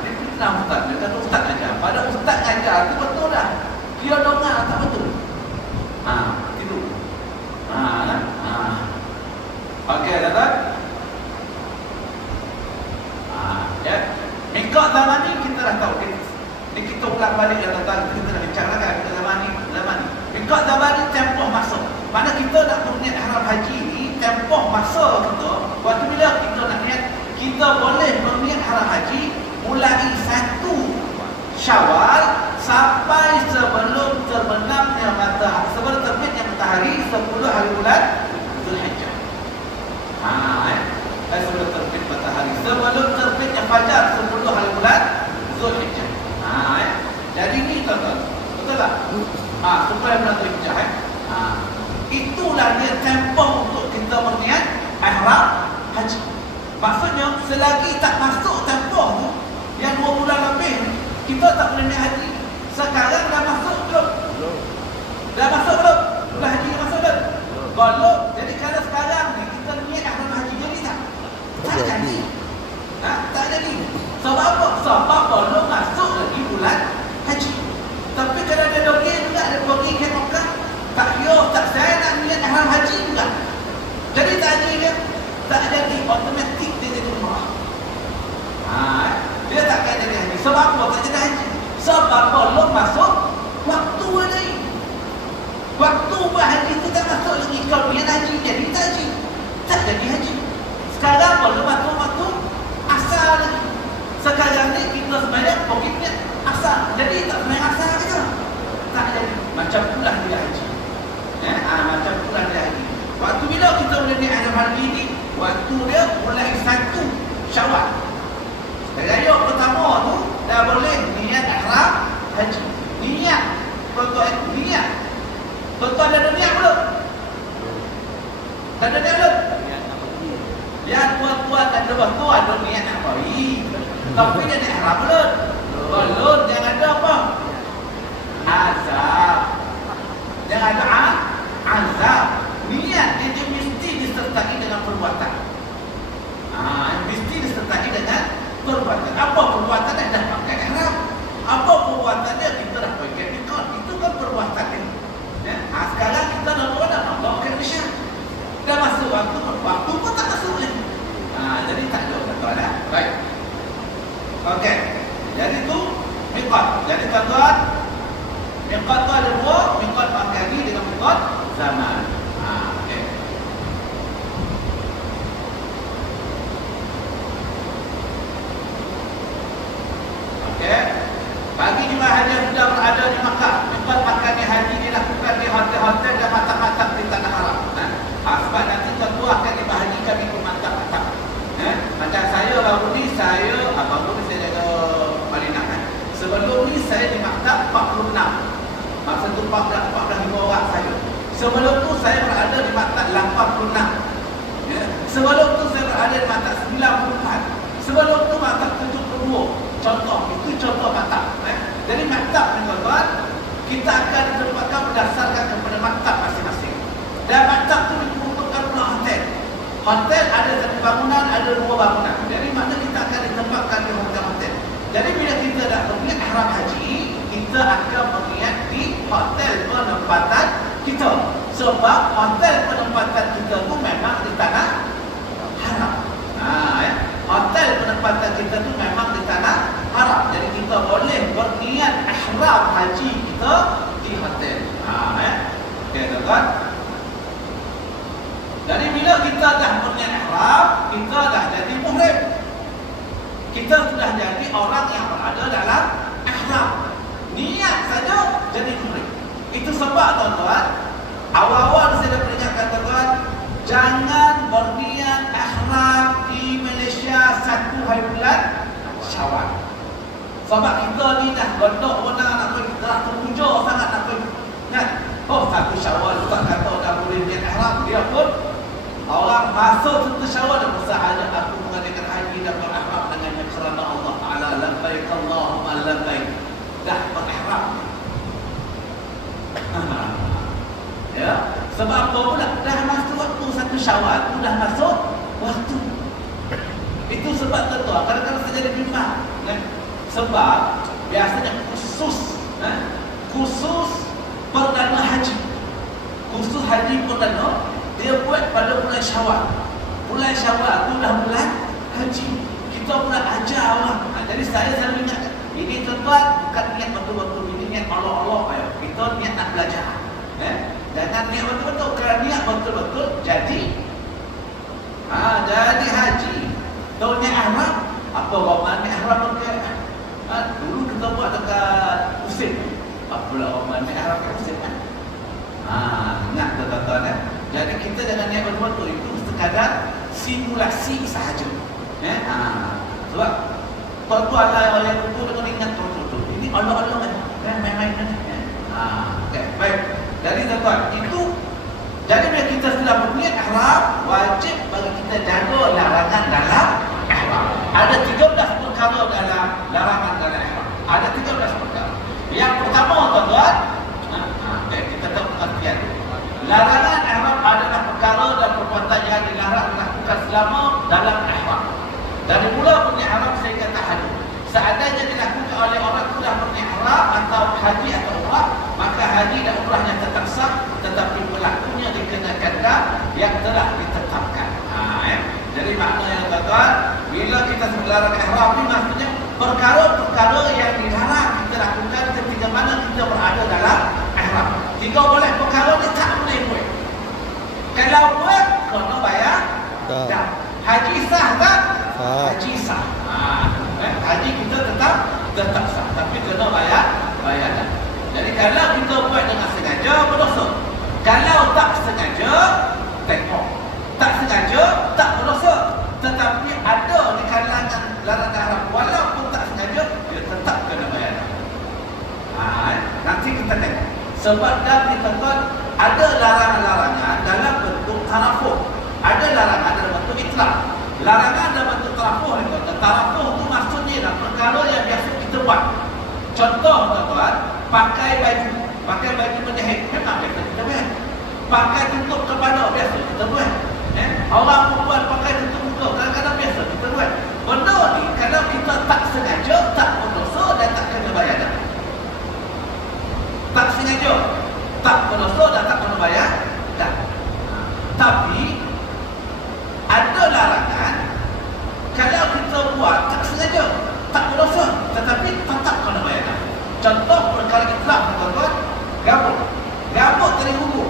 Dia fitnah Ustaz. Dia kata Ustaz ajar. Pada Ustaz ajar tu betul dah. Dia dengar tak betul. Itu. Okey, tuan. Ya. Mikot zaman ni kita dah tahu. Ni kita ulang balik ya tuan. Kita dah bincang lah kan. Kita zaman ni. Mikot zaman ni tempoh masuk. Mana kita nak berniat ihram haji ni, tempoh masa kita, waktu bila kita nak niat, kita boleh berniat ihram haji mulai 1 Syawal sampai sebelum terbenamnya matahari, sebelum terbitnya matahari 10 hari bulan Zulhijjah. Sebelum terbit matahari, sebelum terbitnya fajar 10 hari bulan Zulhijjah. Jadi ni tuan-tuan, betul tak? Supaya bulan Zulhijjah. Itulah dia tempoh untuk kita berniat ihram haji. Maksudnya selagi tak masuk tempoh tu, yang 2 bulan lebih, kita tak boleh niat haji. Sekarang dah masuk belum? Dah masuk belum? Bulan haji dah masuk belum? Belum. Jadi kalau sekarang ni kita niat ihram haji, jadi tak? Tak jadi. Tak jadi. Sebab apa? Sebab belum masuk lagi bulan haji. Tapi kalau dia pergi juga, dia pergi ke Mekah, tak saya nak niat ihram haji juga. Jadi tak jadi dia. Tak jadi, automatik dia jadi umrah. Dia tak kena jadi haji. Sebab apa tak jadi haji? Sebab belum masuk waktu lagi. Waktu berhaji itu tak masuk lagi. Kalau niat haji, jadi tak haji. Tak jadi haji. Sekarang belum masuk waktu asal lagi. Sekarang ni kita sebenarnya pergi niat asal. Jadi tak sebenarnya asal kita. Tak jadi. Macam pula dia haji. Macam pula dia haji. Waktu bila kita boleh niat ihram haji ni, waktu dia mulai 1 Syawal. Raya pertama tu dah boleh niat ihram haji. Niat. Tuan-tuan niat. Tuan-tuan ada niat belum? Ada niat belum? Yang tuan-tuan dan lepas tu ada niat nak pergi. Tapi dia niat ihram belum? Belum. Jangan ada apa? Azab. Jangan ada azab. Niat dia mesti disertai dengan perbuatan. Mesti disertai dengan perbuatan. Apa perbuatan dia? Dah pakai ihram. Apa perbuatan dia? Kita dah pakai mikot. Itu kan perbuatan dia. Sekarang kita dah pakai Malaysia. Dah masuk waktu pun tak masuk lagi. Jadi tak ada tuan-tuan. Baik. Okey. Jadi tu mikot. Jadi tuan-tuan, mikot tu ada 2, mikot makani dengan mikot zaman. Okey. Okey. Bagi jemaah haji yang sudah berada di Makkah, mikot makani haji dilakukan di hotel-hotel dan matang-matang di tanah haram. Sebab nanti tuan-tuan akan dibahagikan di mantap-mantap. Macam saya baru ni saya jaga Madinah. Sebelum ni saya di maktab 46. Masa tu 45 orang saya. Sebelum tu saya berada di maktab 86. Sebelum tu saya berada di maktab 94. Sebelum tu maktab 72. Contoh, itu contoh maktab. Jadi maktab ni tuan-tuan, kita akan ditempatkan berdasarkan kepada maktab masing-masing. Dan maktab tu diperuntukkan pula hotel. Hotel ada 1 bangunan, ada 2 bangunan. Jadi makna kita akan ditempatkan di hotel-hotel. Jadi bila kita dah berniat ihram haji, kita akan berniat di hotel penempatan kita. Sebab hotel penempatan kita tu memang di tanah haram. Hotel penempatan kita tu memang di tanah haram. Jadi kita boleh berniat ihram haji kita di hotel. Okey tuan-tuan. Jadi bila kita dah berniat ihram, kita dah jadi muhrim. Kita sudah jadi orang yang berada dalam ihram. Itu sebab tuan-tuan, awal-awal saya dah peringatkan tuan-tuan, jangan berniat ihram di Malaysia 1 hari bulan Syawal. Sebab kita ni dah gondok mana nak pergi, dah terhujur sangat nak pergi. Kan? Oh, 1 Syawal tak kata dah boleh niat ihram, dia pun orang masuk 1 Syawal dah berusaha aku mengadakan haji dan berihram dengannya kerana Allah Taala, labbaik Allahumma labbaik, dah berihram. Ya, sebab apa pula? Dah masuk waktu 1 Syawal, dah masuk waktu. Itu sebab tuan-tuan, kadang-kadang saya jadi bimbang, kan? Sebab biasanya khusus perdana haji, khusus haji perdana dia buat pada bulan Syawal. Bulan Syawal tu dah bulan haji. Kita pula ajar orang. Jadi saya selalu ingatkan, ini tuan-tuan bukan niat betul-betul, ini niat Allah-Allah ya. Kita niat nak belajar. Jangan niat betul-betul, kerana niat betul-betul jadi jadi haji. Tahu niat ihram, apa orang niat ihram ke? Dulu kita buat dekat Usin. Apa pula orang niat ihram ke Usin kan? Ingat tuan-tuan Jadi kita jangan niat betul-betul, itu sekadar simulasi sahaja. Sebab tuan-tuan lah yang betul dengan ingat betul-betul. Ini Allah-Allah kan, main-main kan. Okay, baik. Jadi tuan-tuan, itu jadi bila kita sudah berniat ihram, wajib bagi kita jaga larangan dalam ihram. Ada 13 perkara dalam larangan dalam ihram. Ada 13 perkara. Yang pertama tuan-tuan, kita tahu pengertian. Larangan ihram adalah perkara dan perbuatan yang dilarang dilakukan selama dalam ihram. Dari mula berniat ihram sehingga tahan. Seandainya dilakukan oleh orang sudah berniat ihram atau haji atau umrah, maka haji dan umrahnya tetap sah, tetapi berlakunya dikenakan dam yang telah ditetapkan. Jadi maknanya tuan-tuan, bila kita melarang ihram ni maksudnya perkara-perkara yang dilarang kita lakukan ketika mana kita berada dalam ihram. Jika boleh perkara ni tak boleh buat. Kalau buat, kena bayar dam. Haji sah tak? Haji sah. Haji kita tetap sah, tapi kena bayar dam. Jadi kalau kita buat dengan sengaja, berdosa. Kalau tak sengaja, tengok. Tak sengaja, tak berdosa. Tetapi ada di kalangan larangan ihram, walaupun tak sengaja, dia tetap kena bayar dam. Nanti kita tengok. Sebab dam ni tuan-tuan, ada larangan-larangan dalam bentuk tarafuh. Ada larangan dalam bentuk itlaq. Larangan dalam bentuk tarafuh ni tuan-tuan. Tarafuh tu maksudnya lah perkara yang biasa kita buat. Contoh tuan-tuan, pakai baju menjahit, memang biasa kita buat. Pakai tutup kepala, biasa kita buat. Orang perempuan pakai tutup muka, kadang-kadang biasa kita buat. Benda ni kalau kita tak sengaja, tak berdosa dan tak kena bayar dam. Tak sengaja, tak berdosa dan tak kena bayar dam. Tapi ada larangan kalau kita buat tak sengaja, tak berdosa, tetapi tetap kena bayar dam. Contoh perkara itlaq tuan-tuan, gabut dari hulu.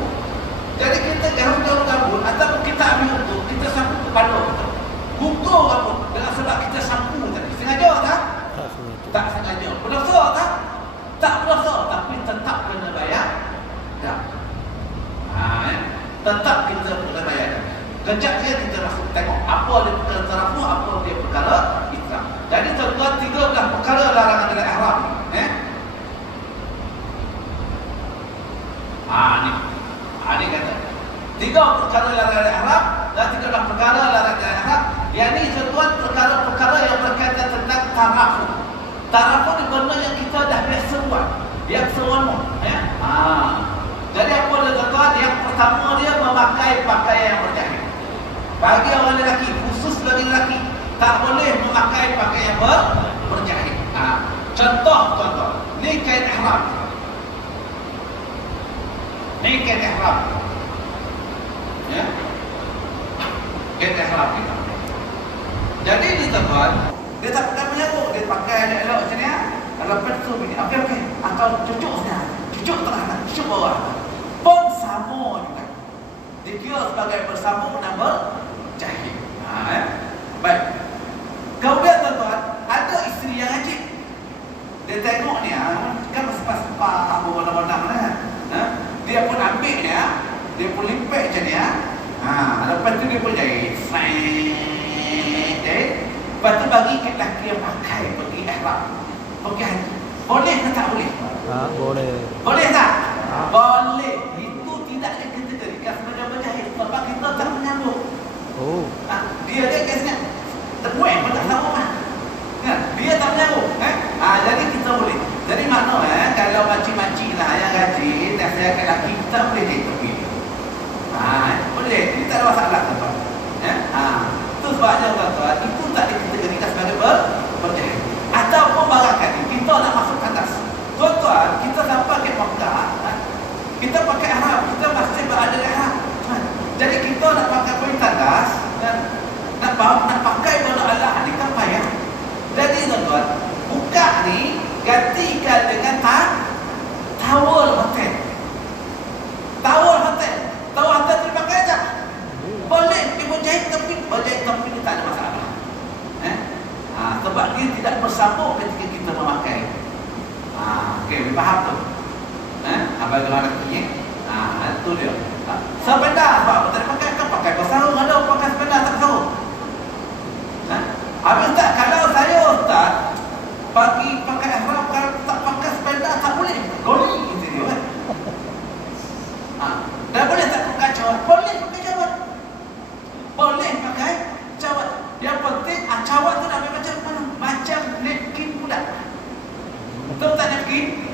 Jadi kita jauh-jauh gabut ataupun kita ambil untuk kita sapu kepala kita. Gugur gabut dengan sebab kita sapu tadi. Sengaja tak? Tak sengaja. Berdosa tak? Tak berdosa, tapi tetap kena bayar dam. Tetap kita kena bayar dam. Kejap dia kita masuk tengok apa dia perkara tarafuh, apa dia perkara itlaq. Jadi tuan-tuan, 13 perkara larangan dalam ihram ni. Ni kata 3 perkara larangan dalam ihram dan 13 perkara larangan dalam ihram. Yang ni tuan-tuan, perkara-perkara yang berkaitan tentang tarafuh. Tarafuh ni benda yang kita dah biasa buat, yang seronok. Jadi apa dia tuan-tuan? Yang pertama dia memakai pakaian yang berjahit. Bagi orang lelaki, khusus bagi lelaki, tak boleh memakai pakaian yang berjahit. Contoh tuan-tuan, ni kain ihram. Ni kain ihram. Ya. Kain ihram kita. Jadi ni tuan-tuan, dia tak pakai penyambut, dia pakai elok-elok macam ni. Kalau petu begini, okey. Atau cucuk sana, cucuk tengah, cucuk bawah. Pun sama juga. Dikira sebagai bersambung dan berjahit. Baik. Kemudian tuan-tuan, ada isteri yang ajib. Dia tengok ni, kan sepas-sepas apa warna-warna mana. Boleh ke tak boleh? Boleh. Boleh tak? Boleh. Itu tidak dikategorikan sebagai berjahit sebab kita tak menyambung. Oh. Dia kesnya terbuat pun tak sama mah. Dia tak menyambung. Jadi kita boleh. Jadi makna kalau makcik-makcik lah yang gaji, nasihat lelaki kita boleh jadi tepi. Boleh. Ini tak ada masalah tuan-tuan. Itu sebabnya tuan-tuan, itu tak dikategorikan sebagai berjahit. Ataupun barangkali kita nak masuk ke atas. Tuan-tuan, kita sampai ke Mekah, kita pakai ihram, kita masih berada di ihram. Jadi kita nak pakai poin tandas, nak pakai benda Allah ni kan payah. Jadi tuan-tuan, buka ni gantikan dengan towel hotel. Towel hotel dipakai tak? Boleh, berjahit tapi ni tak ada masalah. Sebab dia tidak bersambung ketika kita memakai. Okey, faham tu? Bagaimana bunyi? Itu dia. Sepeda apa tak pakai kan pakai sarung, ada pakai sepeda tak sarung. Habis tak kalau saya ustaz bagi pakai ihram kalau tak pakai sepeda tak boleh. Goli gitu dia kan. Dah boleh tak pakai cawat? Boleh pakai cawat. Boleh pakai cawat. Yang penting cawat tu nak macam mana? Macam napkin pula. Tahu tak napkin?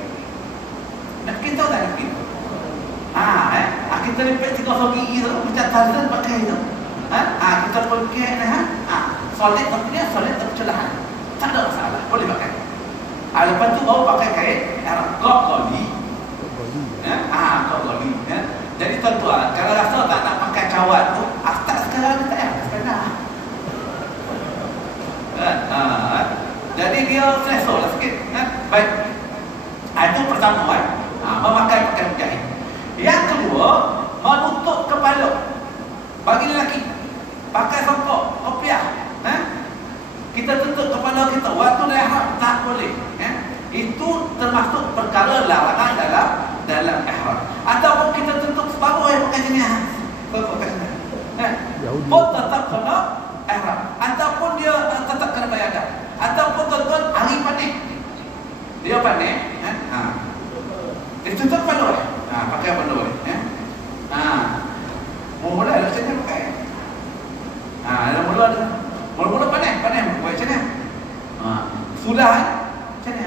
Napkin tahu tak napkin? Kita lipet 3 gigi tu macam Tarzan pakai tu. Kita pakai solid tapi dia solid tapi celahan. Tak ada masalah, boleh pakai. Lepas tu baru pakai kain kok goli. Kok goli. Jadi tuan-tuan, kalau rasa tak nak pakai cawat tu, tak sekarang tak payah sepeda. Jadi dia selesa lah sikit. Baik. Itu pertama memakai pakaian berjahit. Yang kedua, menutup kepala. Bagi lelaki pakai songkok, kopiah. Kita tutup kepala kita waktu dah ihram tak boleh. Itu termasuk perkara larangan dalam ihram. Ataupun kita tutup separuh pakai jenis pakai jenis. Pun tetap kena ihram. Ataupun dia tetap kena bayar dah. Ataupun tuan-tuan hari panik. Dia panik, dia tutup kepala. Pakai apa dulu? Mula ada macam ni pakai. Mula panik buat macam ni. Sudah macam ni.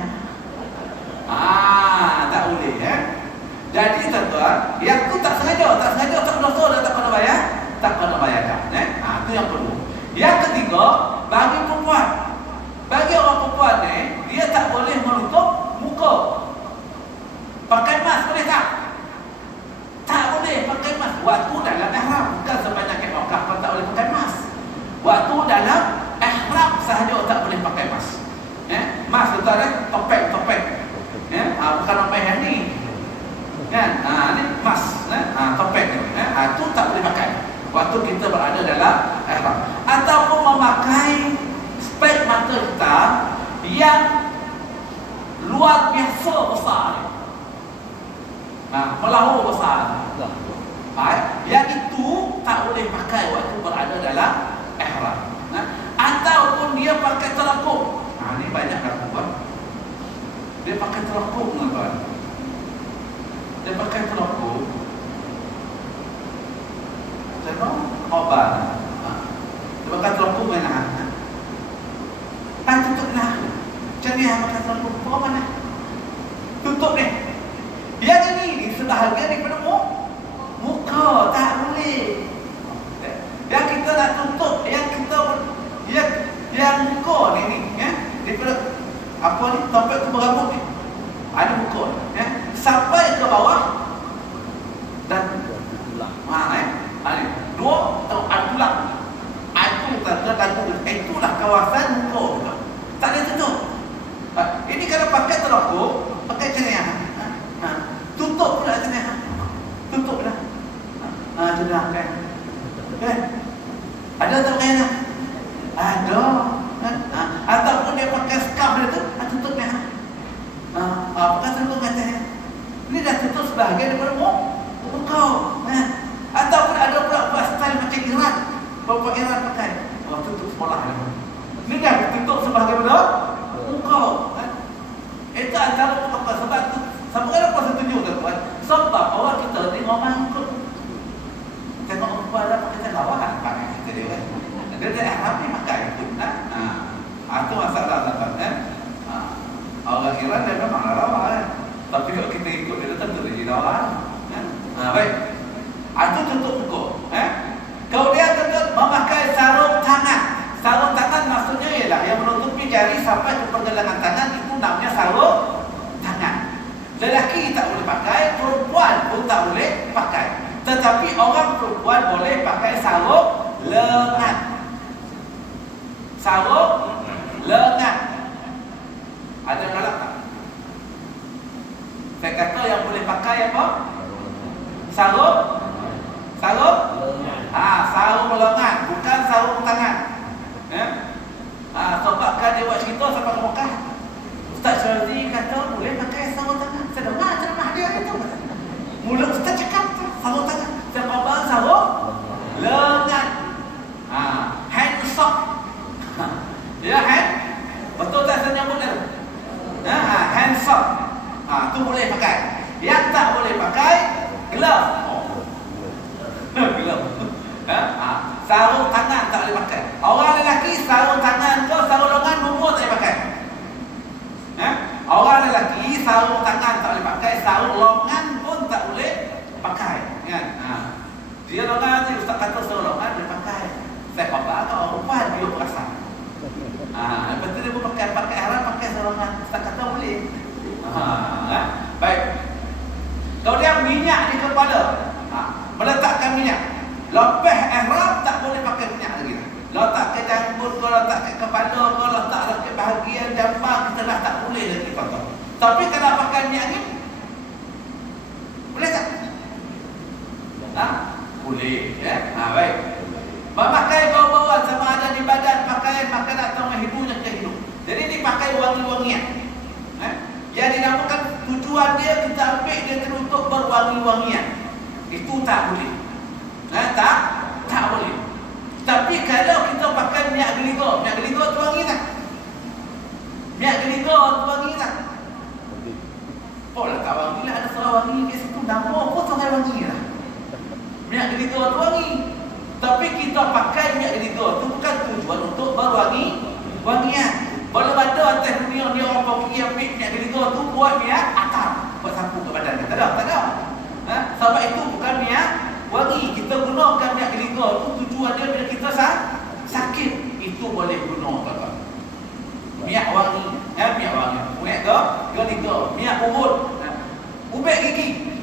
Tak boleh Jadi tuan-tuan, yang tu tak sengaja tak dosa dan tak kena bayar dah. Itu yang kedua. Yang ketiga, bagi perempuan. Bagi orang perempuan ni, dia tak boleh menutup muka. Pakai mask boleh tak? Tak boleh pakai mask. Waktu dalam ihram, bukan sebanyak kat Mekah kau tak boleh pakai mask. Waktu dalam ihram sahaja tak boleh pakai mask. Mask tu topeng. Bukan topeng yang ni. Ni mask, topeng ni. Itu tak boleh pakai waktu kita berada dalam ihram. Ataupun memakai spek mata kita yang luar biasa besar. Melahuh besar. Yang itu tak boleh pakai waktu berada dalam ihram. Ataupun dia pakai telekung. Ini banyak kan tuan. Dia pakai telekung tuan. Dia pakai telekung. Sebab obat. Dia pakai telekung mana? Tutup lah. Macam ni pakai telekung. Bawa mana? Tutup ni. Yang ini sebahagian daripada muka tak boleh. Yang kita nak tutup, yang muka ni daripada apa ni topik tu berambut ni. Ada muka ni, sampai ke bawah dan tulang. Dua atau tulang. Itulah kawasan muka. Tak ada tutup. Ini kalau pakai telekung, pakai ceria. Tutup pula macam ni. Tutup dah. Sudah kan. Ada tak kena? Ada. Ataupun dia pakai scarf dia tu, tutup dia. Pakai tutup katanya. Ini dah tutup sebahagian daripada muka. Ataupun ada pula buat style macam Iran. Bapak Iran pakai. Tutup sekolah. Ini dah tutup sebahagian daripada muka. Itu antara apa sebab tu. Sampai apa setuju tuan? Sebab orang kita ni orang ikut. Tengok rupa dah pakai celawah pakai kita dia kan. Dia tak Arab ni pakai ikut nah. Itu masalah tuan orang Iran dia memang lawa kan. Tapi kalau kita ikut dia tentu dia lawa kan. Baik. Itu tutup muka. Kemudian tutup memakai sarung tangan. Sarung tangan maksudnya ialah yang menutupi jari sampai ke pergelangan tangan, itu namanya sarung tangan. Lelaki tak boleh pakai, perempuan pun tak boleh pakai. Tetapi orang perempuan boleh pakai sarung lengan. Sarung lengan. Ada galak tak? Saya kata yang boleh pakai apa? Sarung? Sarung? Sarung lengan, bukan sarung tangan. Sebab kan dia buat cerita sampai ke Mekah. Ustaz Syazli kata boleh pakai sarung tangan. Saya dengar ceramah dia itu. Mula Ustaz cakap sarung tangan. Saya kata sarung lengan. Hand sock. Ya hand. Betul tak saya nyambut dia? Hand sock. Tu boleh pakai. Yang tak boleh pakai glove. Glove. Sarung tangan tak boleh pakai. Orang lelaki sarung tangan ke sarung lengan semua tak boleh pakai. Orang lelaki sarung tangan tak boleh pakai, sarung lengan pun tak boleh pakai. Kan? Dia lengan ni ustaz kata sarung lengan boleh pakai. Saya apa kalau perempuan dia perasan. Lepas tu dia pun pakai haram pakai sarung lengan. Ustaz kata boleh. Baik. Kemudian minyak di kepala. Meletakkan minyak. Lepas ihram tak boleh pakai minyak lagi. Letak ke janggut ke, letak ke kepala ke, letak ke bahagian jambar, kita dah tak boleh lagi tuan-tuan. Tapi kalau pakai minyak ni boleh tak? Boleh ya. Baik. Memakai bau-bauan sama ada di badan, pakaian atau menghidupnya ke hidung. Jadi ini pakai wangi-wangian. Yang dinamakan tujuan dia kita ambil dia untuk berwangi-wangian. Itu tak boleh. Tak boleh. Tapi kalau kita pakai minyak geliga tu wangi tak? Minyak geliga tu wangi tak? Polah tak wangi lah, ada seorang wangi di situ, nama pun seorang wangi lah. Minyak geliga tu wangi. Tapi kita pakai minyak geliga tu bukan tujuan untuk berwangi-wangian. Belum ada atas dunia ni orang pergi ambil minyak geliga tu buat minyak atar, buat sapu ke badan kita. Tak ada. Sebab itu bukan minyak wangi. Kita gunakan minyak geliga tu tujuan dia bila kita sakit, itu boleh guna tuan-tuan. Minyak wangi, minyak wangi. Minyak geliga, minyak urut, ubek gigi.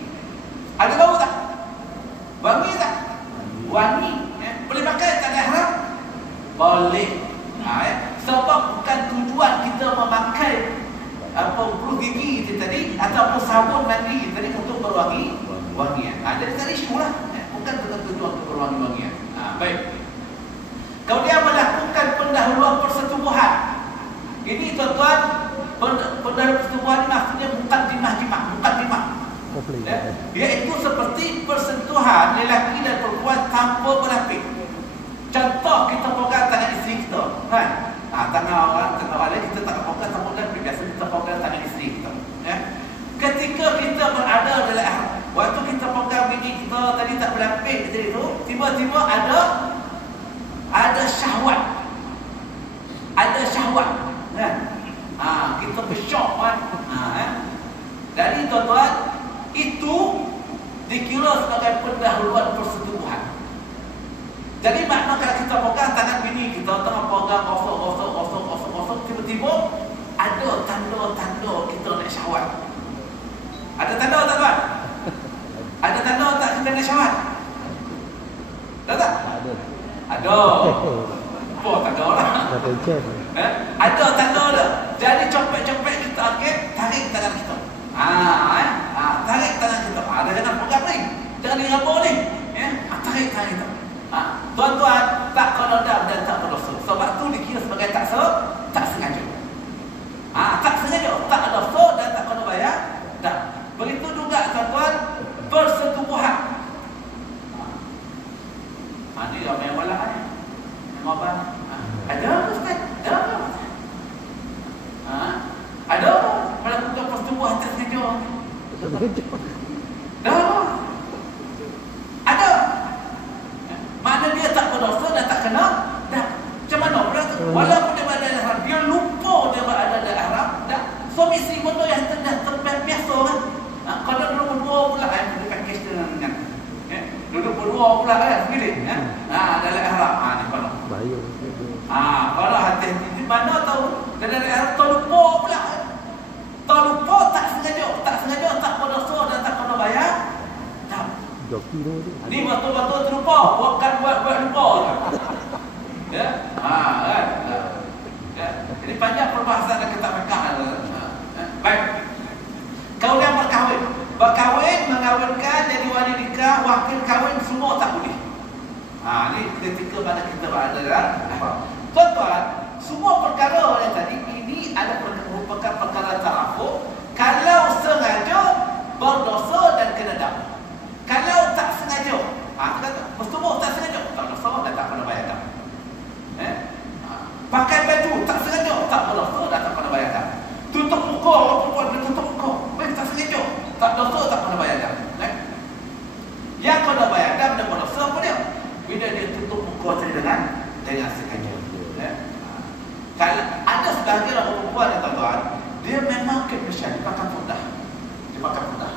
Ada bau tak? Wangi tak? Wangi. Boleh pakai tak ada haram? Boleh. Sebab bukan tujuan kita memakai urut gigi tadi ataupun sabun mandi tadi untuk berwangi-wangian. Jadi tadi syulah. Bukan tujuan untuk berwangi-wangian. Baik. Kemudian melakukan pendahuluan persetubuhan. Ini tuan-tuan, pendahuluan persetubuhan ini maksudnya bukan jimah. Iaitu seperti persentuhan lelaki dan perempuan tanpa berlapis. Contoh kita pegang tangan isteri kita, kan? Tangan orang lain kita tak pegang tanpa berlapis. Biasa kita pegang tangan isteri kita. Ketika kita berada dalam waktu kita pegang bini kita tadi tak berlapis tadi tu, tiba-tiba ada syahwat. Kan? Kita bersyok kan? Jadi tuan-tuan, itu dikira sebagai pendahuluan persetubuhan. Jadi makna kalau kita pegang tangan bini kita tengah pegang gosok, tiba-tiba ada tanda-tanda kita nak syahwat. Ada tanda tak tuan? Ada tanda tak kita nak syahwat? Tak? Ada. Apa tanda lah? Ada tanda dah. Jadi copek-copek kita tarik tangan kita. Tarik tangan kita. Ada jangan pegang ni. Jangan dirabur ni. Tarik tangan kita. Tuan-tuan, tak kena dam dan tak berdosa. Sebab tu dikira sebagai tak sengaja. Tak sengaja, tak ada dosa dan tak kena bayar dam. Begitu juga tuan-tuan, persetubuhan. Ini yang mewala ni. Mengapa? Ada Ustaz? Ada. atas sengaja. Dah. Ada. Mana dia tak berdosa dan tak kena. Dah. Macam mana pula tu? Walaupun dia berada dalam ihram, dia lupa dia berada dalam ihram. Dah. Suami isteri benda yang terbiasa kan. Kalau duduk berdua pula kan, dia package dengan duduk berdua pula kan, begini. Dalam ihram. Ni kalau. Bahaya. Kalau hati-hati di mana tahu dalam ihram terlupa pula. Terlupa tak sengaja tak berdosa dan tak kena bayar. Tak. Joki tu. Ni betul-betul terlupa, bukan buat lupa. Ya. Kan. Ya. Jadi banyak perbahasan dan kitab fiqh. Baik. Kaulian berkahwin. Berkahwin, mengawinkan, jadi wali nikah, wakil kahwin, semua tak boleh. Ni ketika mana kita berada dalam. Tuan-tuan, semua perkara yang tadi ini ada merupakan perkara tarafuk. Kalau sengaja berdosa dan kena dam. Kalau tak sengaja, bersetubuh tak sengaja, tak berdosa dan tak kena bayar dam. Pakai baju tak sengaja, tak berdosa dan tak kena bayar dam. Tutup muka, perempuan dia tutup muka, tak sengaja, tak berdosa tak kena bayar dam. Yang kena bayar dam dan berdosa apa dia? Bila dia tutup muka saja dengan sengaja. Kalau ada sebahagian orang perempuan yang tuan-tuan, dia memang kebiasaan pakai putih. Dia pakai putih.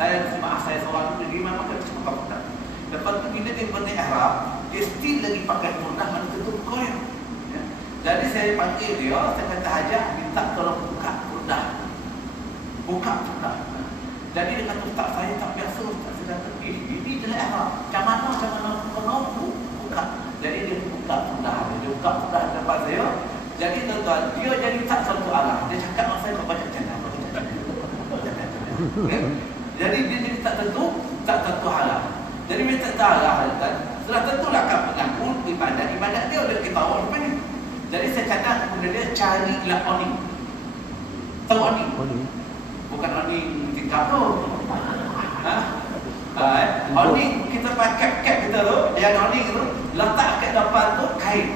Saya seorang tu dia memang pakai putih. Lepas tu bila dia berniat ihram, dia still lagi pakai putih mana tutup muka dia. Jadi saya panggil dia, saya kata Hajah minta tolong buka putih. Buka putih. Jadi dia kata Ustaz saya tak biasa, Ustaz saya kata ini dalam ihram. Macam mana kena buka. Jadi dia buka putih. Dia buka putih depan saya. Jadi tuan-tuan, dia jadi tak satu arah. Dia cakap dengan saya kau baca macam jadi dia jadi tak tentu arah. Jadi dia tak tahu arah. Sudah tentulah akan mengganggu ibadat dia oleh kita awal lepas ni. Jadi saya cadang kepada dia carilah oning. Tahu oning? Bukan oning tingkap tu. Oning kita pakai cap kita tu, yang oning tu letak kat depan tu kain.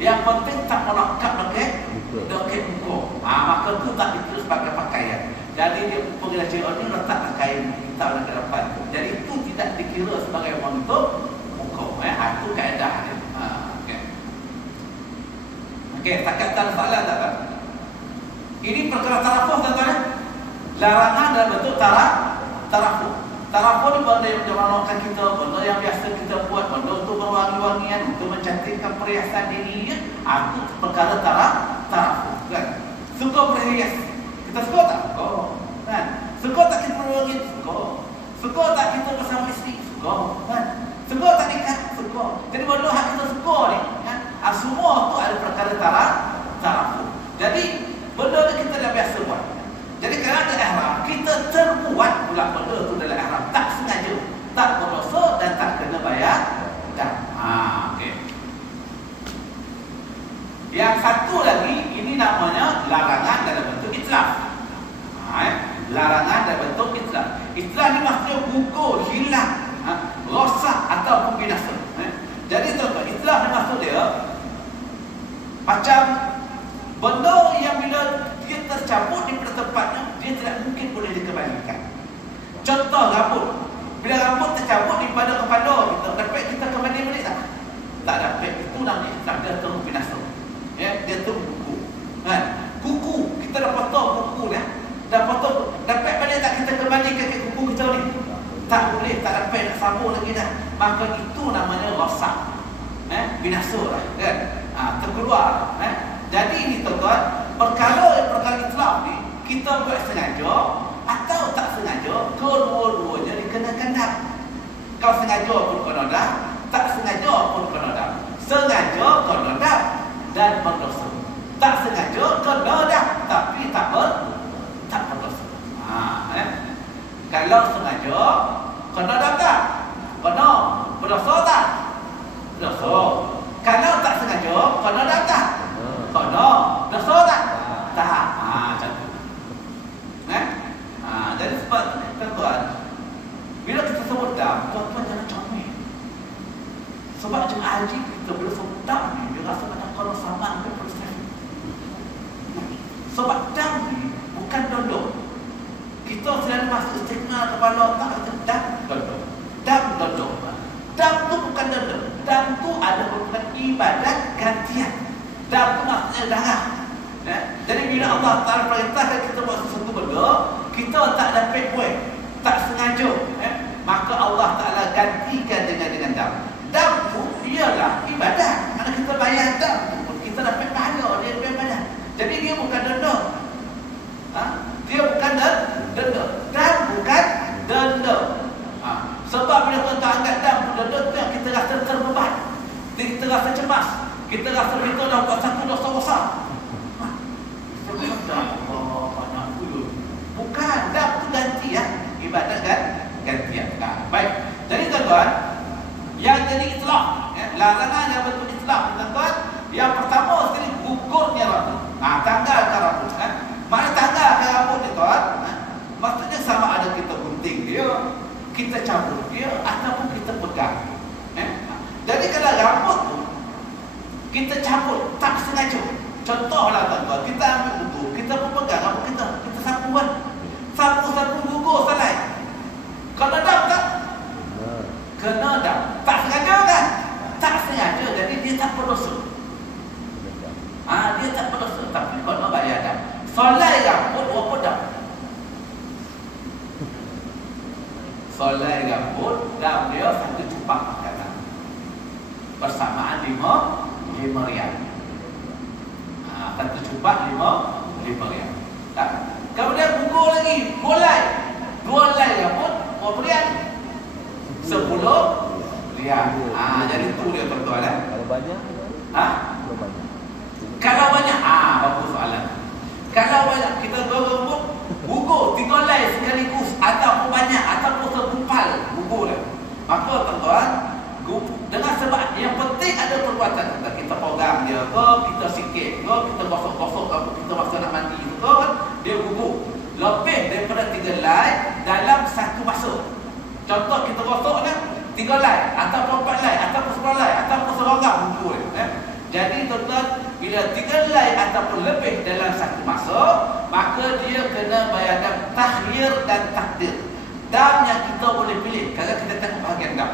Yang penting tak melekat dekat muka. Maka tu tak dikira sebagai pakaian. Jadi dia pergi cari oning letak kain kita dekat depan tu. Jadi itu tidak dikira sebagai untuk muka. Itu kaedah dia. Okey, takat tak soalan tak? Ini perkara tarafuh tuan-tuan. Larangan dalam bentuk tarafuh. Tarafuh ni benda yang menolongkan kita, benda yang biasa kita buat, benda untuk berwangi-wangian, untuk mencantikkan perhiasan diri. Itu perkara tarafuh. Kan? Suka berhias. Kita suka tak? Kan? Suka tak kita berwangi? Suka tak kita bersama isteri? Suka. Kan? Suka tak nikah? Suka. Jadi benda yang kita suka ni, kan? Semua tu ada perkara tarafuh. Jadi benda ni kita dah biasa buat. Jadi kalau ada ihram, kita terbuat pula benda tu dalam ihram, tak sengaja, tak berdosa dan tak kena bayar dam. Okey. Yang satu lagi, ini namanya larangan dalam bentuk itlaf. Larangan dalam bentuk itlaf. Itlaf ni maksudnya gugur, hilang, rosak ataupun binasa. Jadi tuan-tuan, itlaf ni maksud dia macam benda yang bila dia tercabut di tempatnya, dia tidak mungkin boleh dikembalikan. Contoh rambut. Bila rambut tercabut daripada kepala kita, dapat kita kembali balik tak? Tak dapat. Itu namanya itlaf, dia terus binasa. Dia terus kuku. Kan? Kuku, kita dah potong kuku dah. Dah potong, dapat balik tak kita kembali ke kuku kita ni? Tak boleh, tak dapat nak sambung lagi dah. Maka itu namanya rosak. Binasa lah. Kan? Terkeluar. Jadi ini tuan-tuan, perkara itlaf ni kita buat sengaja atau tak sengaja, kedua-duanya dikenakan dam. Kalau sengaja pun kena dam, tak sengaja pun kena dam. Sengaja kena dam dan berdosa. Tak sengaja kena dam tapi tak berdosa. Kalau sengaja kena dam tak? Kena. Berdosa tak? Berdosa. Kalau tak sengaja kena dam tak? Kena. Berdosa tak? Tak. Macam tu. Jadi sebab tuan-tuan, bila kita sebut dam, tuan-tuan jangan comel. Sebab jemaah haji kita bila sebut dam ni, dia rasa macam kalau saman ke proses. Sebab dam ni Kita selalu masuk istiqmal kepala tak kata dam dodok. Dam dodok. Dam tu bukan dodok. Dam tu ada bukan ibadat gantian. Dam tu maksudnya darah. Jadi bila Allah Ta'ala perintahkan kita buat sesuatu benda, kita tak dapat buat, tak sengaja, maka Allah Ta'ala gantikan dengan dam. Dam tu ialah ibadat. Kalau kita bayar dam tu, kita dapat pahala dia ibadat. Jadi dia bukan denda. Dia bukan denda. Dam bukan denda. Sebab bila kita anggap dam tu denda tu yang kita rasa terbeban, kita rasa cemas, kita rasa kita dah buat satu dosa besar. Bukan, dam tu ganti ya, ibadat kan gantian. Baik. Jadi tuan-tuan, yang jadi itlaq, larangan yang betul itlaq tuan-tuan, yang pertama sekali gugurnya rambut. Tanggalkan rambut. Mana tanggalkan rambut ni tuan? Maksudnya sama ada kita gunting dia, kita cabut dia, ataupun kita pegang. Jadi kalau rambut tu kita cabut tak sengaja, contohlah tuan-tuan, kita ambil wudu, kita pun pegang rambut kita sapu kan, sapu gugur selai. Kena dam tak? Kena dam. Tak sengaja kan? Tak sengaja, jadi dia tak berdosa. Dia tak berdosa, tapi kena bayar dam. Solai rambut berapa dam? Solai rambut dam dia 1 cupak makanan. Bersamaan 5 riyal. 1 cupak 5 riyal. Kemudian gugur lagi, bolai. 2 helai rambut berapa riyal? 10 riyal. Jadi tu dia tuan-tuan. Kalau banyak? Kalau banyak. Kalau banyak, bagus soalan. Kalau banyak, kita rambut gugur 3 helai sekaligus, ataupun banyak, ataupun segumpal gugur dah. Maka tuan-tuan, dengan sebab yang penting ada perbuatan kita pegang dia ke, kita sikit ke, kita gosok-gosok ke, kita masa nak mandi tu kan, dia gugur lebih daripada 3 helai dalam satu masa. Contoh kita gosok dah 3 helai ataupun 4 helai ataupun 10 helai ataupun serongam gugur. Jadi tuan-tuan, bila 3 helai ataupun lebih dalam satu masa, maka dia kena bayar dam takhir dan takdir. Dam yang kita boleh pilih. Kalau kita tengok bahagian dam,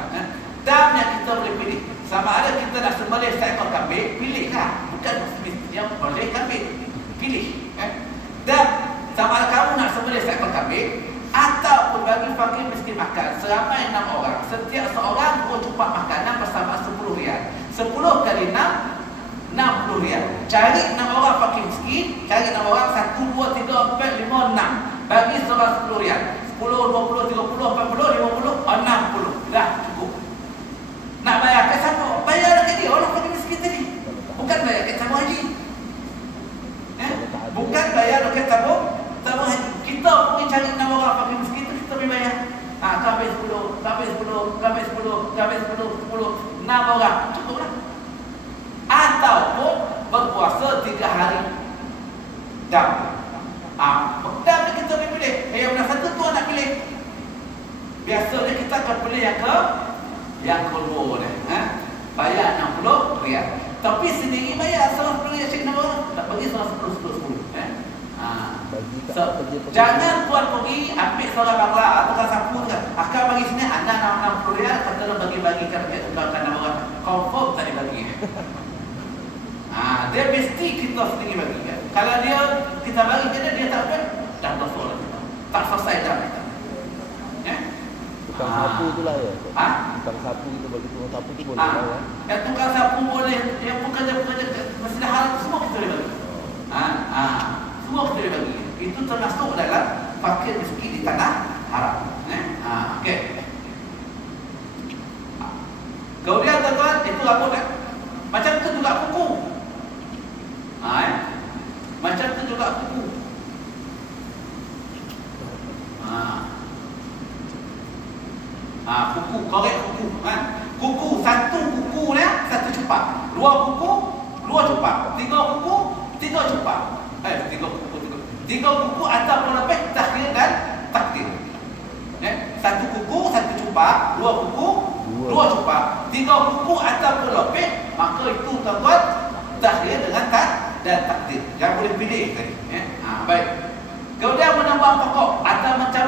dam yang kita boleh pilih. Sama ada kita nak sembelih seekor kambing, pilih kan? Bukan yang boleh kambing, pilih. Dan sama ada kamu nak sembelih seekor kambing, ataupun bagi fakir miskin makan seramai 6 orang, setiap seorang 2 cupak makanan bersama 10 riyal. 10 kali 6, 60 riyal. Cari 6 orang fakir miskin, cari 6 orang, 1, 2, 3, 4, 5, 6. Bagi seorang 10 riyal. 10, 20, 30, 40, 50, 60. Dah cukup. Nak bayar ke siapa? Bayar ke dia, orang fakir miskin tadi. Bukan bayar ke tabung haji. Bukan bayar ke tabung haji. Kita pergi cari 6 orang fakir miskin tu, kita pergi bayar. Kami 10, kami 10, kami 10, kami 10, 10, 6 orang. Cukup lah. Ataupun berpuasa 3 hari. Dam. Dam ni kita boleh pilih. Yang mana satu tu nak pilih. Biasanya kita akan pilih yang kedua ni. Bayar 60 riyal. Tapi sendiri bayar 110 riyal cik nama orang. Tak bagi 110, 10. Jangan tuan pergi ambil seorang bakla atau kan sapu kan. Akan bagi sini anda 60 riyal, kata bagi-bagikan dekat tukar nama orang. Confirm tak dibagi. Dia mesti kita sendiri bagi kan. Kalau kita bagi ke dia tak apa, dah bersoal kita. Tak selesai dah kita. Tukang sapu itulah ya. Tukang sapu kita bagi tukang sapu tu boleh lah ya. Yang tukang sapu boleh, yang pekerja-pekerja mesti hal semua kita boleh bagi. Semua kita boleh bagi. Itu termasuk dalam fakir miskin di tanah haram. Okey. Kemudian tuan-tuan, itu rambut kan. Macam tu juga kuku. Macam tu juga kuku. Kuku, korek kuku. Kuku, satu kuku ni 1 cupak. 2 kuku, 2 cupak. 3 kuku, 3 cupak. 3 kuku ataupun lebih takhir dan takdir. 1 kuku, 1 cupak. 2 kuku, 2 cupak. 3 kuku ataupun lebih, maka itu tuan-tuan takhir dengan dan takdir. Yang boleh pilih tadi. Baik. Kemudian menambah pokok atau macam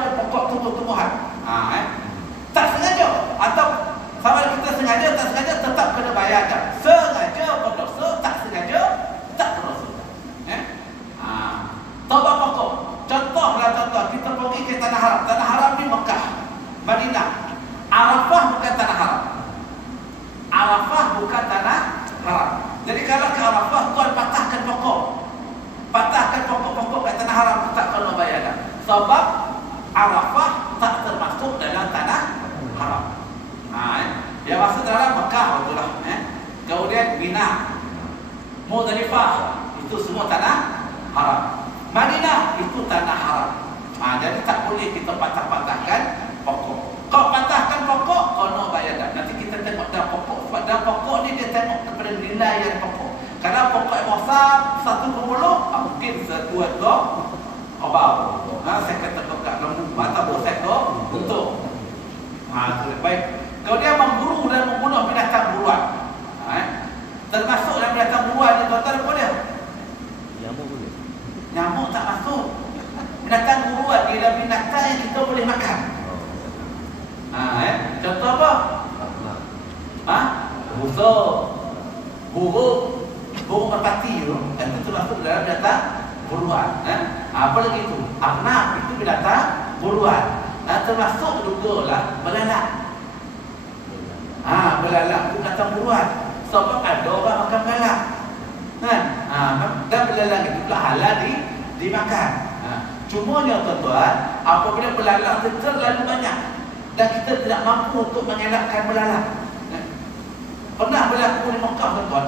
kita pergi ke tanah haram. Tanah haram ni Mekah, Madinah. Arafah bukan tanah haram. Arafah bukan tanah haram. Jadi kalau ke Arafah, tuan patahkan pokok. Patahkan pokok-pokok kat tanah haram, tak kena bayar dah. Sebab Arafah tak termasuk dalam tanah haram. Yang maksud dalam Mekah itulah. Kemudian Mina, Muzdalifah, itu semua tanah haram. Madinah itu tanah haram. Jadi tak boleh kita patah-patahkan pokok. Kau patahkan pokok, kau nak bayar dah. Nanti kita tengok dah pokok. Pada pokok ni dia tengok kepada nilai yang pokok. Kalau pokok yang besar 1 kumulo, mungkin 1 ekor obal. Saya kata kat lembu ataupun sektor untuk. Baik. Kalau dia memburu dan membunuh binatang buruan, termasuk dalam binatang buruan ni tuan-tuan apa dia? Nyamuk boleh? Nyamuk tak masuk. Binatang buruan dia adalah binatang yang kita boleh makan. Contoh apa? Busuk, burung merpati tu, itu termasuk dalam binatang buruan. Apa lagi itu? Arnab itu binatang buruan. Termasuk juga lah belalang. Belalang itu binatang buruan. Sebab ada orang makan belalang. Dan belalang itu pula halal dimakan. Cumanya tuan-tuan, apabila belalang itu terlalu banyak dan kita tidak mampu untuk mengelakkan belalang. Pernah berlaku di Mekah tuan-tuan.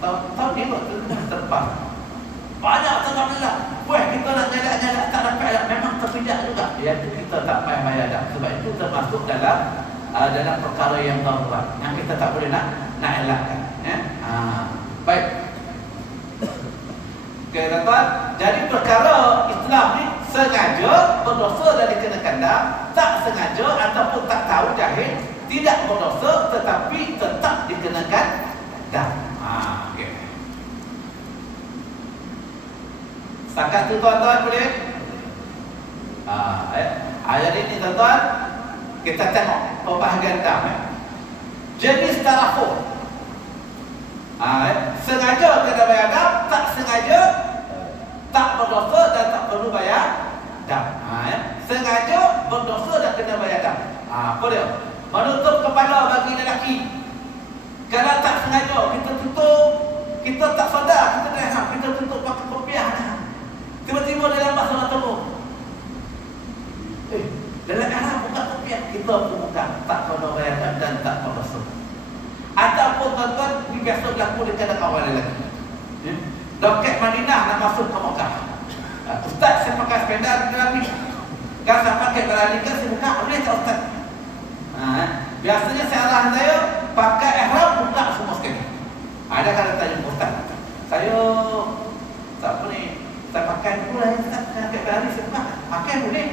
Tahun ni waktu terlepas. Banyak tengah belalang. Kita nak nyalak-nyalak tak dapat. Memang terpijak juga. Iaitu kita tak payah bayar dah. Sebab itu termasuk dalam perkara yang darurat yang kita tak boleh nak elakkan. Baik. Okey tuan-tuan. Jadi perkara Islam ni sengaja berdosa dan dikenakan dam, tak sengaja ataupun tak tahu jahil tidak berdosa tetapi tetap dikenakan dam. Okey. Setakat tu tuan-tuan boleh? Ayat ini tuan-tuan, kita tengok pembahagian dam. Jenis tarafur. Sengaja kena bayar dam, tak sengaja tak berdosa dan tak perlu bayar dam. Sengaja berdosa dan kena bayar dam. Apa dia? Menutup kepala bagi lelaki. Kalau tak sengaja kita tutup, kita tak sedar, kita tutup pakai kopiah. Tiba-tiba dalam bahasa orang teruk. Dalam Arab buka kopiah, kita pun buka, tak kena bayar dam dan tak berdosa. Ataupun tuan-tuan, ini biasa berlaku dekat kawan lelaki. Doket Madinah nak masuk ke Mekah. Ustaz, saya pakai sepeda dalam ni. Kalau saya pakai berani kan saya buka, boleh tak Ustaz? Biasanya saya arahan saya pakai ihram buka semua sekali. Ada kata tanya Ustaz, saya tak apa ni, saya pakai dulu lah Ustaz, saya pakai berani saya buka. Pakai boleh.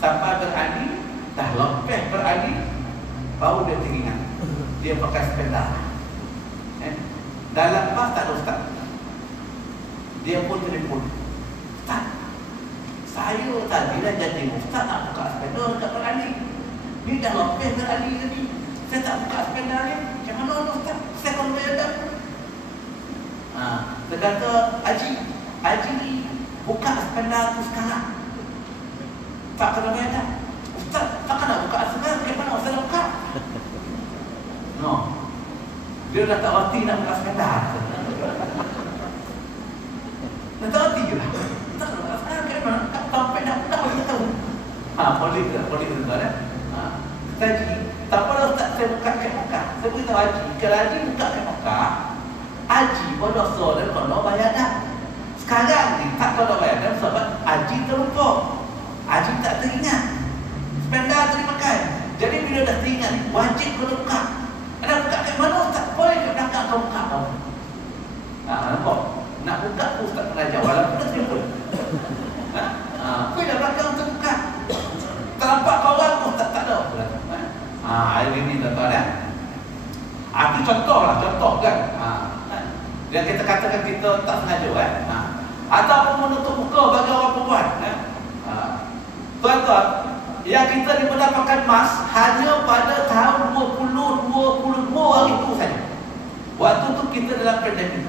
Sampai berani, dah lepas berani, baru dia teringat dia pakai sepeda. Dalam pas tak ada Ustaz. Dia pun telefon, Ustaz, saya tadi dah jadi Ustaz nak buka sepeda dekat berani. Ni dah lepas berani tadi, saya tak buka sepeda ni. Macam mana Ustaz? Saya kalau bayar dah. Dia kata, Haji buka sepeda tu sekarang. Tak kena bayar dah. Ustaz, tak nak buka sekarang. Bagaimana saya buka? No. Dia dah tak reti nak buka sepeda. Dah tak reti je lah. Tak nak buka sekarang. Bagaimana? Sampai dah buka bagi tahu. Boleh tuan-tuan. Haji, tak apa Ustaz, saya buka kat Mekah. Saya beritahu Haji, kalau Haji buka kat Mekah, Haji berdosa dan kena bayar dah. Sekarang ni tak kena bayar dah sebab Haji terlupa. Haji tak teringat. Sepeda tu dimakan. Jadi bila dah teringat, wajib kena buka. Ada buka kat mana Ustaz? Boleh kat belakang kau buka kau. Nampak? Nak buka pun Ustaz kena jawab. Walaupun dia telefon. Kau dah belakang untuk buka. Terlampak kau orang pun tak ada. Hari ini tuan-tuan. Itu contoh kan. Yang kita katakan kita tak sengaja kan. Ataupun menutup muka bagi orang perempuan. Tuan-tuan, yang kita mendapatkan emas hanya pada tahun 2022 hari itu saja. Waktu tu kita dalam pandemik.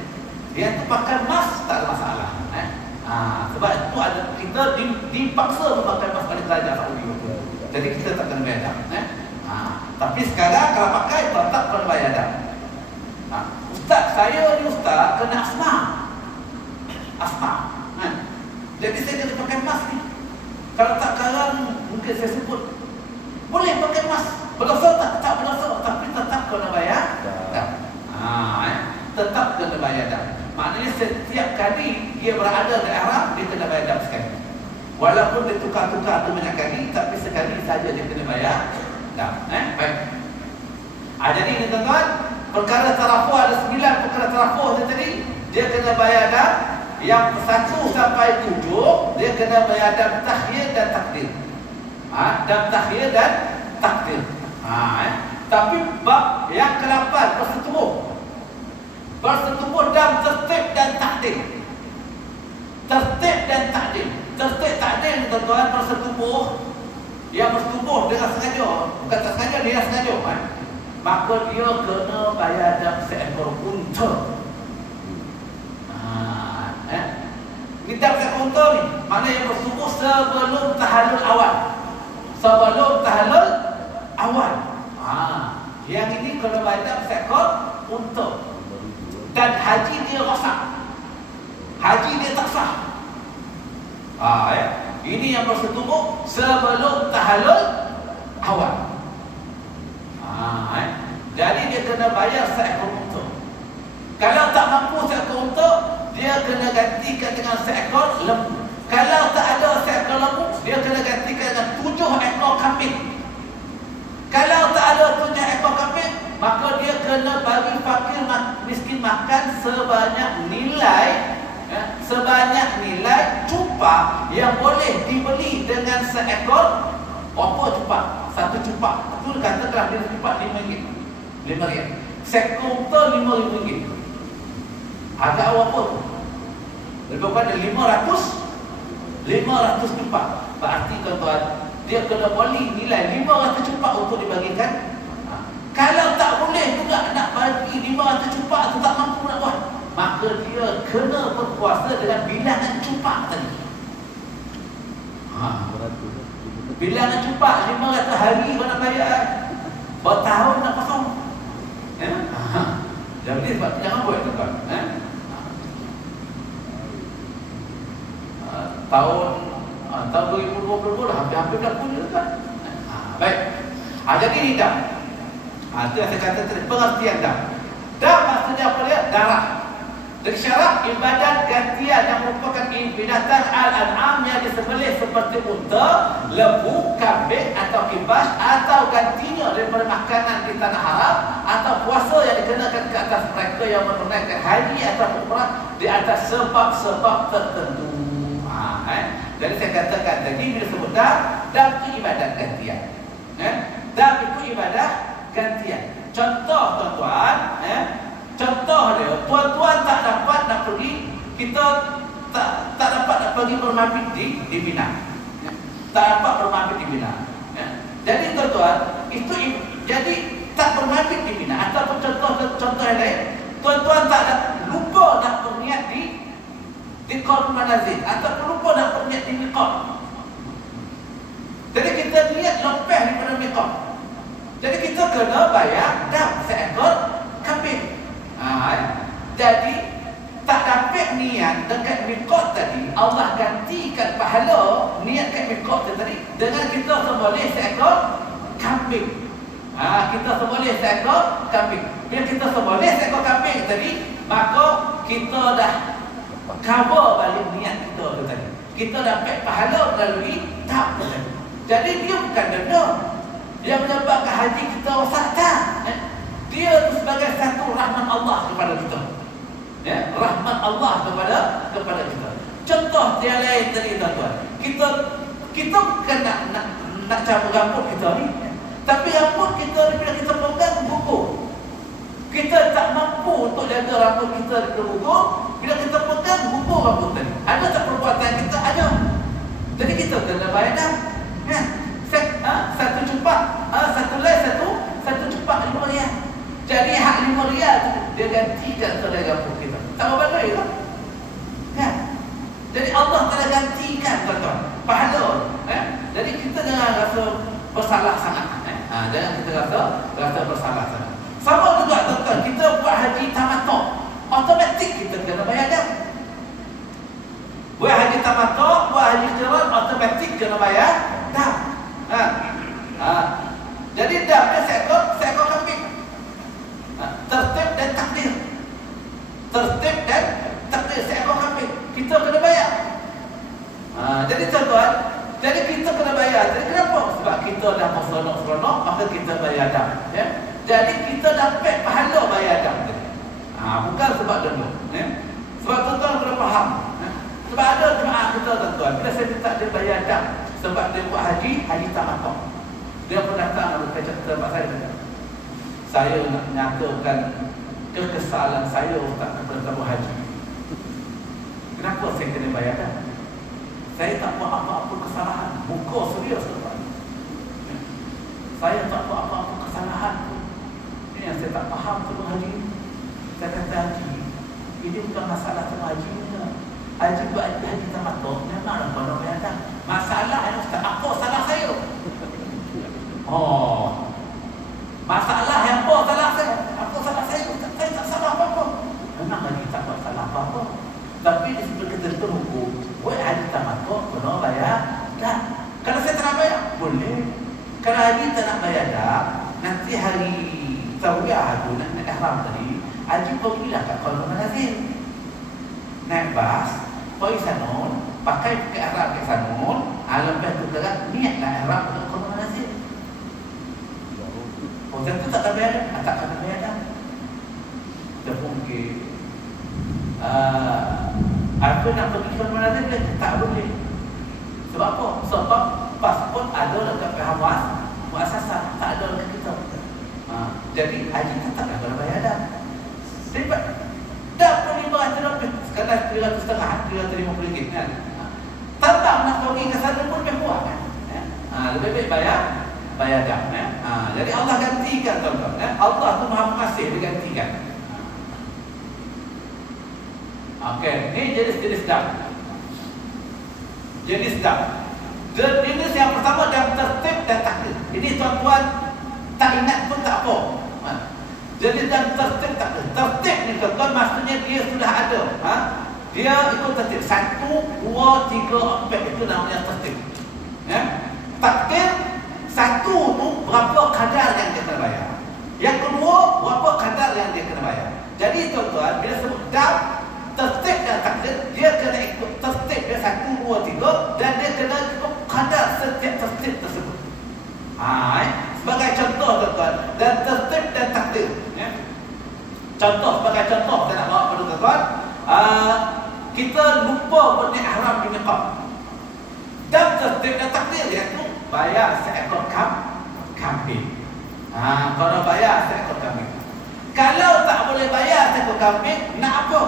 Yang tu pakai emas tak ada masalah. Sebab itu ada kita dipaksa memakai emas pada kerajaan Saudi. Jadi kita tak kena bayar dah. Tapi sekarang kalau pakai tetap kena bayar dah. Ustaz, saya ni ustaz kena asma. Jadi saya kena pakai emas ni. Kalau tak sekarang mungkin saya sebut boleh pakai emas. Berdosa tak berdosa, tapi tetap kena bayar dah. Tetap kena bayar dah. Maknanya setiap kali dia berada di ihram, dia kena bayar dah sekali. Walaupun dia tukar-tukar tu banyak kali, tapi sekali saja dia kena bayar dah. Baik. Jadi ini tuan-tuan, perkara tarafuh ada 9 perkara tarafuh tadi. Dia kena bayar dah. Yang 1 sampai 7 dia kena bayar dah tahyir dan takdir. Dan tahyir dan takdir. Tapi bab yang ke-8 bersetubuh dalam tertib dan takdir. Tertib dan takdir. Tertib takdir tuan-tuan, bersetubuh. Yang bersetubuh dengan sengaja, bukan tak sengaja, dia sengaja maka dia kena bayar dah seekor unta. Kita seekor unta ni, mana yang bersetubuh sebelum tahallul awal. Yang ini kena bayar dah seekor unta. Dan haji dia rosak, haji dia tak sah. Ini yang bersetubuh sebelum tahallul awal. Jadi dia kena bayar seekor unta. Kalau tak mampu seekor unta, dia kena gantikan dengan seekor lembu. Kalau tak ada seekor lembu, dia kena gantikan dengan 7 ekor kambing. Kalau tak ada 7 ekor kambing, maka dia kena bagi fakir miskin makan sebanyak nilai cupak yang boleh dibeli dengan seekor apa cupak? 1 cupak. Itu katakanlah dia cupak RM5. Seekor unta RM5,000. Agak apa tu? Lebih pada 500 cupak. Berarti tuan-tuan, dia kena beli nilai 500 cupak untuk dibagikan. Kalau tak boleh juga nak bagi 500 cupak tu, tak mampu nak buat, maka dia kena berpuasa dengan bilangan cupak tadi. Bilangan cupak 500 hari kau nak bayar. Bertahun nak pasang. Jadi sebab jangan buat tuan. Tahun 2020 dah hampir dah punya kan. Baik. Jadi ni dah. Itu yang saya kata tadi, pengertian dah. Dah maksudnya apa dia? Darah. Dari syarat ibadat gantian yang merupakan binatang al-an'am yang disembelih seperti unta, lembu, kambing atau kibas, atau gantinya daripada makanan di tanah haram, atau puasa yang dikenakan ke atas mereka yang menunaikan haji atau umrah di atas sebab-sebab tertentu. Jadi saya katakan tadi, bila sebut dah itu ibadat gantian. Dah itu ibadah gantian. Contoh tuan-tuan, contoh dia, tuan-tuan tak dapat nak pergi, kita tak dapat nak pergi bermabit di Mina. Tak dapat bermabit di Mina. Jadi tuan-tuan, itu jadi tak bermabit di Mina. Ataupun contoh yang lain, tuan-tuan tak ada, lupa nak berniat di Qarn Manazil, ataupun lupa nak berniat di miqat. Jadi kita niat lepas daripada miqat. Jadi kita kena bayar dah seekor kambing. Jadi tak dapat niat dekat miqat tadi, Allah gantikan pahala niat kat miqat tadi dengan kita sembelih seekor kambing. Kita sembelih seekor kambing. Bila kita sembelih seekor kambing tadi, maka kita dah cover balik niat kita tu tadi. Kita dapat pahala melalui tahap tu tadi. Jadi dia bukan denda yang menyebabkan haji kita rosak, tak. Dia tu sebagai satu rahmat Allah kepada kita. Rahmat Allah kepada kita. Contoh yang lain tadi tuan-tuan. Kita bukan nak cabut rambut kita ni, tapi rambut kita bila kita pegang gugur. Kita tak mampu untuk jaga rambut kita di gugur. Bila kita pegang gugur rambut tadi, ada tak perbuatan kita? Ada. Jadi kita kena bayar dah. Satu cupak, satu cupak RM5. Jadi hak RM5 tu dia gantikan selai rambut kita. Tak apa benda itu. Kan? Jadi Allah telah gantikan tuan-tuan pahala. Jadi kita jangan rasa bersalah sangat. Jangan kita rasa bersalah sangat. Sama juga tuan-tuan, kita buat haji tamattu, automatik kita kena bayar dam. Buat haji tamattu, buat haji qiran, automatik kena bayar dam. Jadi dam dia seekor kambing. Tertib dan takdir. Tertib dan takdir seekor kambing. Kita kena bayar. Jadi tuan-tuan, jadi kita kena bayar. Jadi kenapa? Sebab kita dah seronok-seronok, maka kita bayar dam. Ya? Jadi kita dapat pahala bayar dam. Bukan sebab denda. Sebab tuan-tuan kena faham. Sebab ada jemaah kita tuan-tuan, bila saya minta dia bayar dam sebab dia buat haji tamattu. Dia pun datang lalu kata mak saya nak nyatakan kekesalan saya tak kepada tamu haji. Kenapa saya kena bayar dam? Saya tak buat apa-apa kesalahan. Muka serius tuan. Saya tak buat apa-apa kesalahan. Ini yang saya tak faham tamu haji. Saya kata haji, ini bukan masalah tamu haji. Haji buat haji tamattu, memanglah kau bayar dam. Masalahnya Ustaz, apa salah saya? Masalah yang apa salah saya? Apa salah saya? Saya tak salah apa-apa. Memang haji tak buat salah apa-apa. Tapi di situ kita hukum, buat haji tamattu kena bayar dam. Kalau saya tak nak bayar, boleh. Kalau haji tak nak bayar dam, nanti hari Tarwiyah tu nak ihram tadi, haji pergilah kat Kuala Manazil. Naik bas, pergi Sanun, pakai ihram ke Sanun, lepas tu gerak niatlah ihram ke Kuala Manazil. Tentu tak akan bayar, tak akan bayar dah. Kita mungkin apa nak pergi ke Manazil dia tak boleh. Sebab apa? Sebab pasport ada dekat pihak muasasah, tak ada dekat kita. Jadi haji tetap tak kena bayar dah. Sebab dah pun RM500 sekadar RM350 kan. Tambah nak pergi ke sana pun lebih kuat kan. Lebih baik bayar dah. Jadi Allah gantikan tuan-tuan. Allah tu Maha Pengasih, dia gantikan. Okey, ni jenis dam. Jenis dam. Jenis yang pertama dam tertib dan takdir. Ini tuan-tuan tak ingat pun tak apa. Jadi dam tertib takdir. Tertib ni tuan-tuan maksudnya dia sudah ada. Dia ikut tertib 1, 2, 3, 4 itu namanya tertib. Takdir satu tu berapa kadar yang dia kena bayar. Yang kedua berapa kadar yang dia kena bayar. Jadi tuan-tuan bila sebut dam tertib dan takdir, dia kena ikut tertib dia 1, 2, 3 dan dia kena ikut kadar setiap tertib tersebut. Sebagai contoh tuan-tuan, dan tertib dan takdir. Contoh sebagai contoh saya nak bawa pada tuan-tuan. Kita lupa berniat ihram di miqat. Dan tertib dan takdir iaitu bayar seekor kambing. Kalau bayar seekor kambing. Kalau tak boleh bayar seekor kambing, nak apa?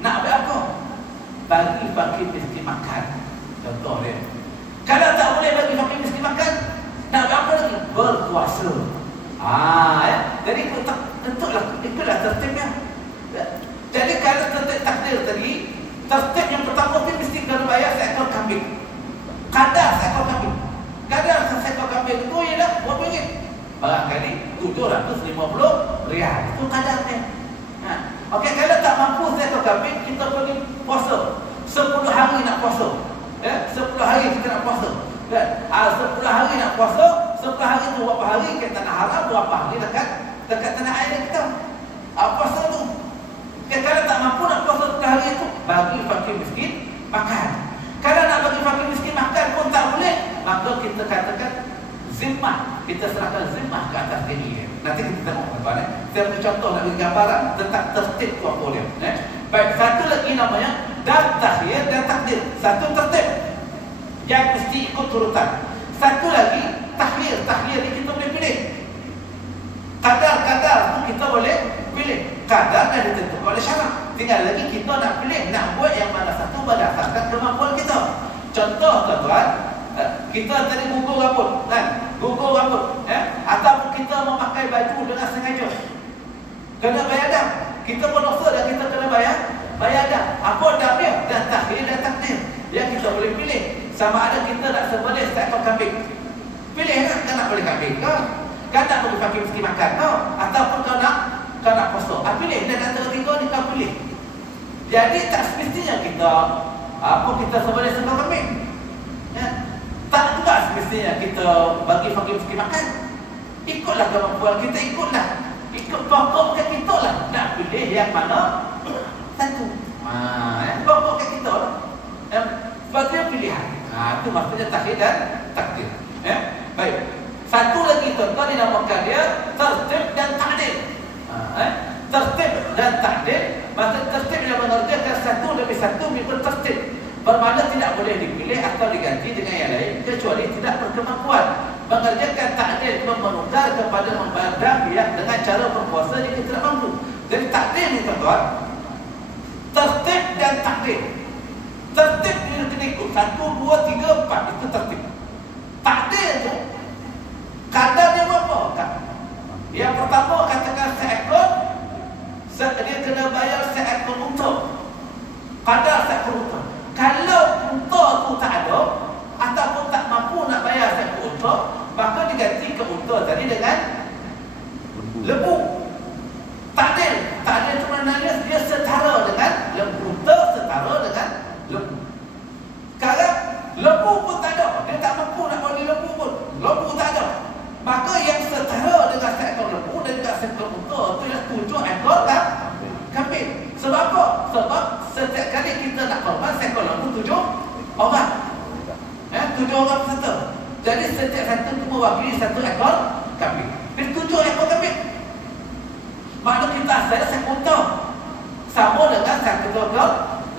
Nak ambil apa? Bagi fakir miskin makan. Contoh dia. Kalau tak boleh bagi fakir miskin makan, nak ambil apa lagi? Berpuasa. Jadi itulah tertibnya. Jadi kalau tertib takdir tadi, tertib yang pertama tu mesti kena bayar seekor kambing. Kadar seekor kambing. Kadar seekor kambing itu ialah RM2. Barangkali RM750. Itu kadarnya. Okey, kalau tak mampu seekor kambing, kita pergi puasa 10 hari nak puasa. 10 hari kita nak puasa. 10 hari nak puasa. 10 hari tu berapa hari kat tanah haram, berapa hari dekat tanah air kita. Puasa tu. Kalau tak mampu nak puasa 10 hari itu, bagi fakir miskin makan. Kalau nak bagi fakir miskin makan pun tak boleh, maka kita katakan zimmah. Kita serahkan zimmah ke atas diri dia. Nanti kita tengok tuan-tuan. Saya beri contoh nak beri gambaran tentang tertib tu apa dia. Baik, satu lagi namanya dam takhir dan takdir. Satu tertib yang mesti ikut turutan. Satu lagi takhir. Takhir ni kita boleh pilih. Kadar-kadar tu kita boleh pilih. Kadar dah ditentukan oleh syarak. Tinggal lagi kita nak pilih, nak buat yang mana satu berdasarkan kemampuan kita. Contoh tuan-tuan, kita tadi gugur rambut kan? Gugur rambut atau kita memakai baju dengan sengaja, kena bayar dam. Kita berdosa dan kita kena bayar bayar dah. Apa dam dia? Dah takhir dan takdir. Yang kita boleh pilih sama ada kita nak sembelih seekor kambing. Pilih kan nak boleh kambing kau. Kan tak boleh fakir mesti makan kau. Ataupun kau nak puasa. Pilih dan antara tiga ni kau pilih. Jadi tak semestinya kita kita sembelih seekor kambing. Ya. Tak juga semestinya kita bagi fakir mesti makan. Ikutlah kemampuan kita, ikutlah. Ikut pokok kat kita lah. Nak pilih yang mana satu. Pokok kat kita lah. Sebab dia pilihan. Itu maksudnya takhir dan takdir. Baik. Satu lagi tuan-tuan dinamakan dia tertib dan ta'dil. Tertib dan ta'dil. Maksud tertib yang mengerjakan satu lebih satu mengikut tertib. Bermakna tidak boleh dipilih atau diganti dengan yang lain kecuali tidak berkemampuan. Mengerjakan ta'dil menukar kepada membayar pihak dengan cara berpuasa jika tidak mampu. Jadi ta'dil ni tuan-tuan, tertib dan ta'dil. Tertib dia kena ikut 1, 2, 3, 4. Itu tertib. Ta'dil tu kadar dia berapa? Yang pertama katakan seekor, dia kena bayar seekor unta. Kadar seekor unta. Kalau unta tu tak ada ataupun tak mampu nak bayar seekor unta, maka diganti ke unta tadi dengan lembu. Ta'dil. Ta'dil tu maknanya dia setara dengan lembu. Unta setara dengan lembu. Sekarang lembu pun tak ada. Dia tak mampu nak beli lembu pun. Lembu tak ada. Maka yang setara dengan seekor lembu dan juga seekor unta itu ialah 7 ekor kambing. Sebab apa? Sebab setiap kali kita nak korban seekor lembu 7 orang. 7 orang peserta. Jadi setiap satu itu mewakili 1 ekor kambing. Jadi 7 ekor kambing. Makna kita asal seekor unta sama dengan 1 ekor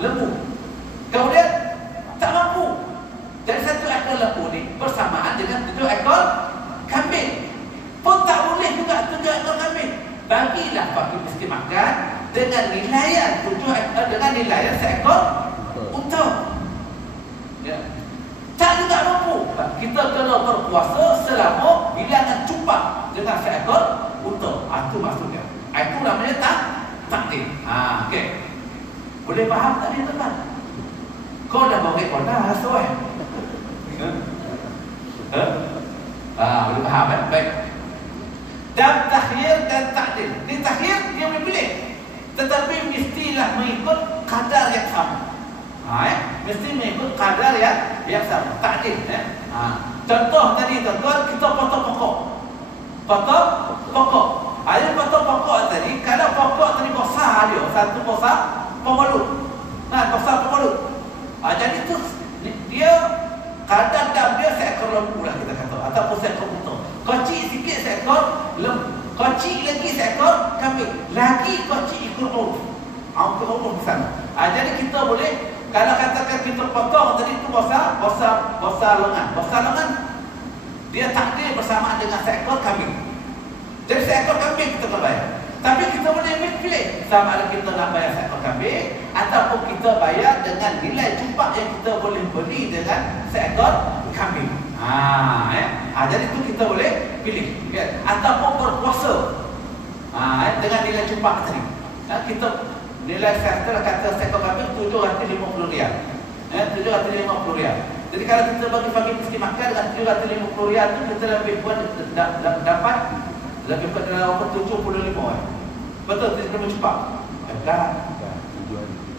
lembu. Kemudian tak mampu. Jadi 1 ekor lembu ni bersamaan dengan 7 ekor kambing. Pun tak boleh juga 7 ekor kambing. Bagilah bagi mesti makan dengan nilaian 7 ekor dengan nilaian seekor unta. Ya. Tak juga mampu. Kita kena berpuasa selama bilangan cupak dengan seekor unta. Itu maksudnya. Itu namanya takdir. Okey. Boleh faham tak ni tuan? Kau dah bawa rekod dah rasa boleh faham kan? Baik. Dan takhir dan ta'dil. Ni takhir dia boleh pilih. Tetapi mestilah mengikut kadar yang sama. Mesti mengikut kadar yang sama. Ta'dil. Contoh tadi tuan-tuan, kita potong pokok. Potong pokok. Ada potong pokok tadi, kalau pokok tadi besar dia, satu besar pemalut. Besar pemalut. Jadi tu dia kadar dam dia seekor lembu lah kita kata, ataupun seekor unta. Kecil sikit seekor lembu, kecil lagi seekor kambing, lagi kecil ikut uruf. Ikut uruf di sana. Jadi kita boleh, kalau katakan kita potong tadi tu besar lengan. Besar lengan dia takdir bersamaan dengan seekor kambing. Jadi seekor kambing kita kena bayar. Tapi kita boleh pilih sama ada kita nak bayar seekor kambing ataupun kita bayar dengan nilai cupak yang kita boleh beli dengan seekor kambing. Jadi itu kita boleh pilih. Ataupun berpuasa dengan nilai cupak tadi. Kita nilai kata seekor kambing RM750. RM750. Jadi kalau kita bagi fakir miskin makan dengan RM750 itu kita lebih kurang dapat lebih kurang dalam 75. Betul tidak lebih cepat?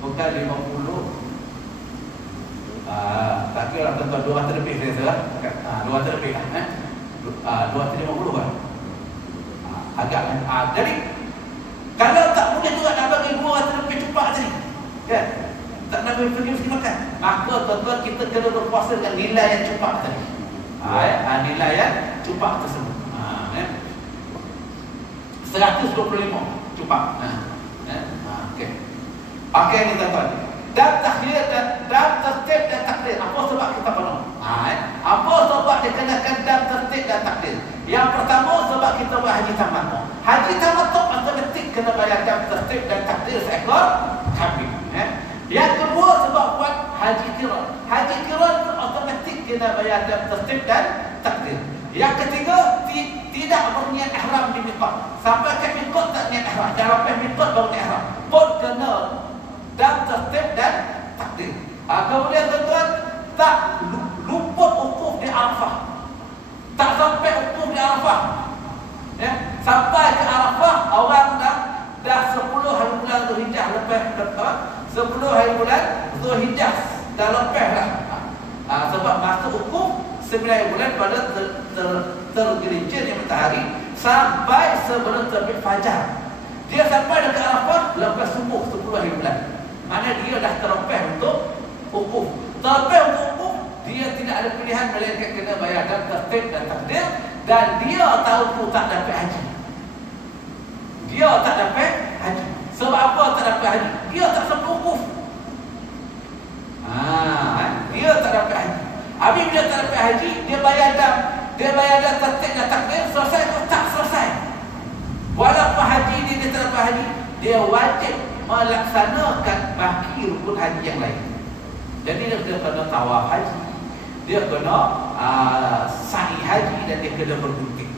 Bukan 50. Tak kira lah tuan-tuan 200 lebih saya rasa. 200 lebih lah. 250 kan? Agak jadi kalau tak boleh juga nak bagi 200 lebih cepat tadi. Kan? Tak nak bagi miskin makan. Maka tuan-tuan kita kena berpuasa dengan nilai yang cepat tadi. Nilai yang cepat tersebut. 125 cupak. Okey ni tuan-tuan. Dan takhir dan tertib dan takdir. Apa sebab kita penuh? Apa sebab dikenakan dan tertib dan takdir? Yang pertama sebab kita buat haji tamattu. Haji tamattu automatik kena bayar dan tertib dan takdir seekor kambing. Yang kedua sebab buat haji qiran. Haji qiran automatik kena bayar dan tertib dan takdir. Yang ketiga, tidak berniat ihram di miqat. Sampai ke miqat tak niat ihram. Dah lepas miqat baru niat ihram. Pun kena dan tertib dan takdir. Kemudian tuan-tuan, tak luput ukuf di Arafah. Tak sampai ukuf di Arafah. Ya, sampai ke Arafah orang dah 10 hari bulan Zulhijjah lepas 10 hari bulan Zulhijjah dah lepas dah. Sebab masuk ukuf 9 bulan pada tergelincirnya matahari sampai sebelum terbit fajar. Dia sampai dekat Arafah lepas subuh 10 hari bulan. Mana dia dah terlepas untuk ukuf. Terlepas untuk ukuf, dia tidak ada pilihan melainkan kena bayar dan tertib dan takdir. Dan dia tahu tu tak dapat haji. Dia tak dapat haji. Sebab apa tak dapat haji? Dia tak sempat ukuf. Dia tak dapat haji. Habis dia tak dapat haji, dia bayar dah tertib dan takdir, selesai atau tak selesai. Walaupun haji dia tak dapat haji, dia wajib melaksanakan baki rukun haji yang lain. Jadi dia kena tawaf haji, dia kena sa'i haji, dan dia kena bergunting.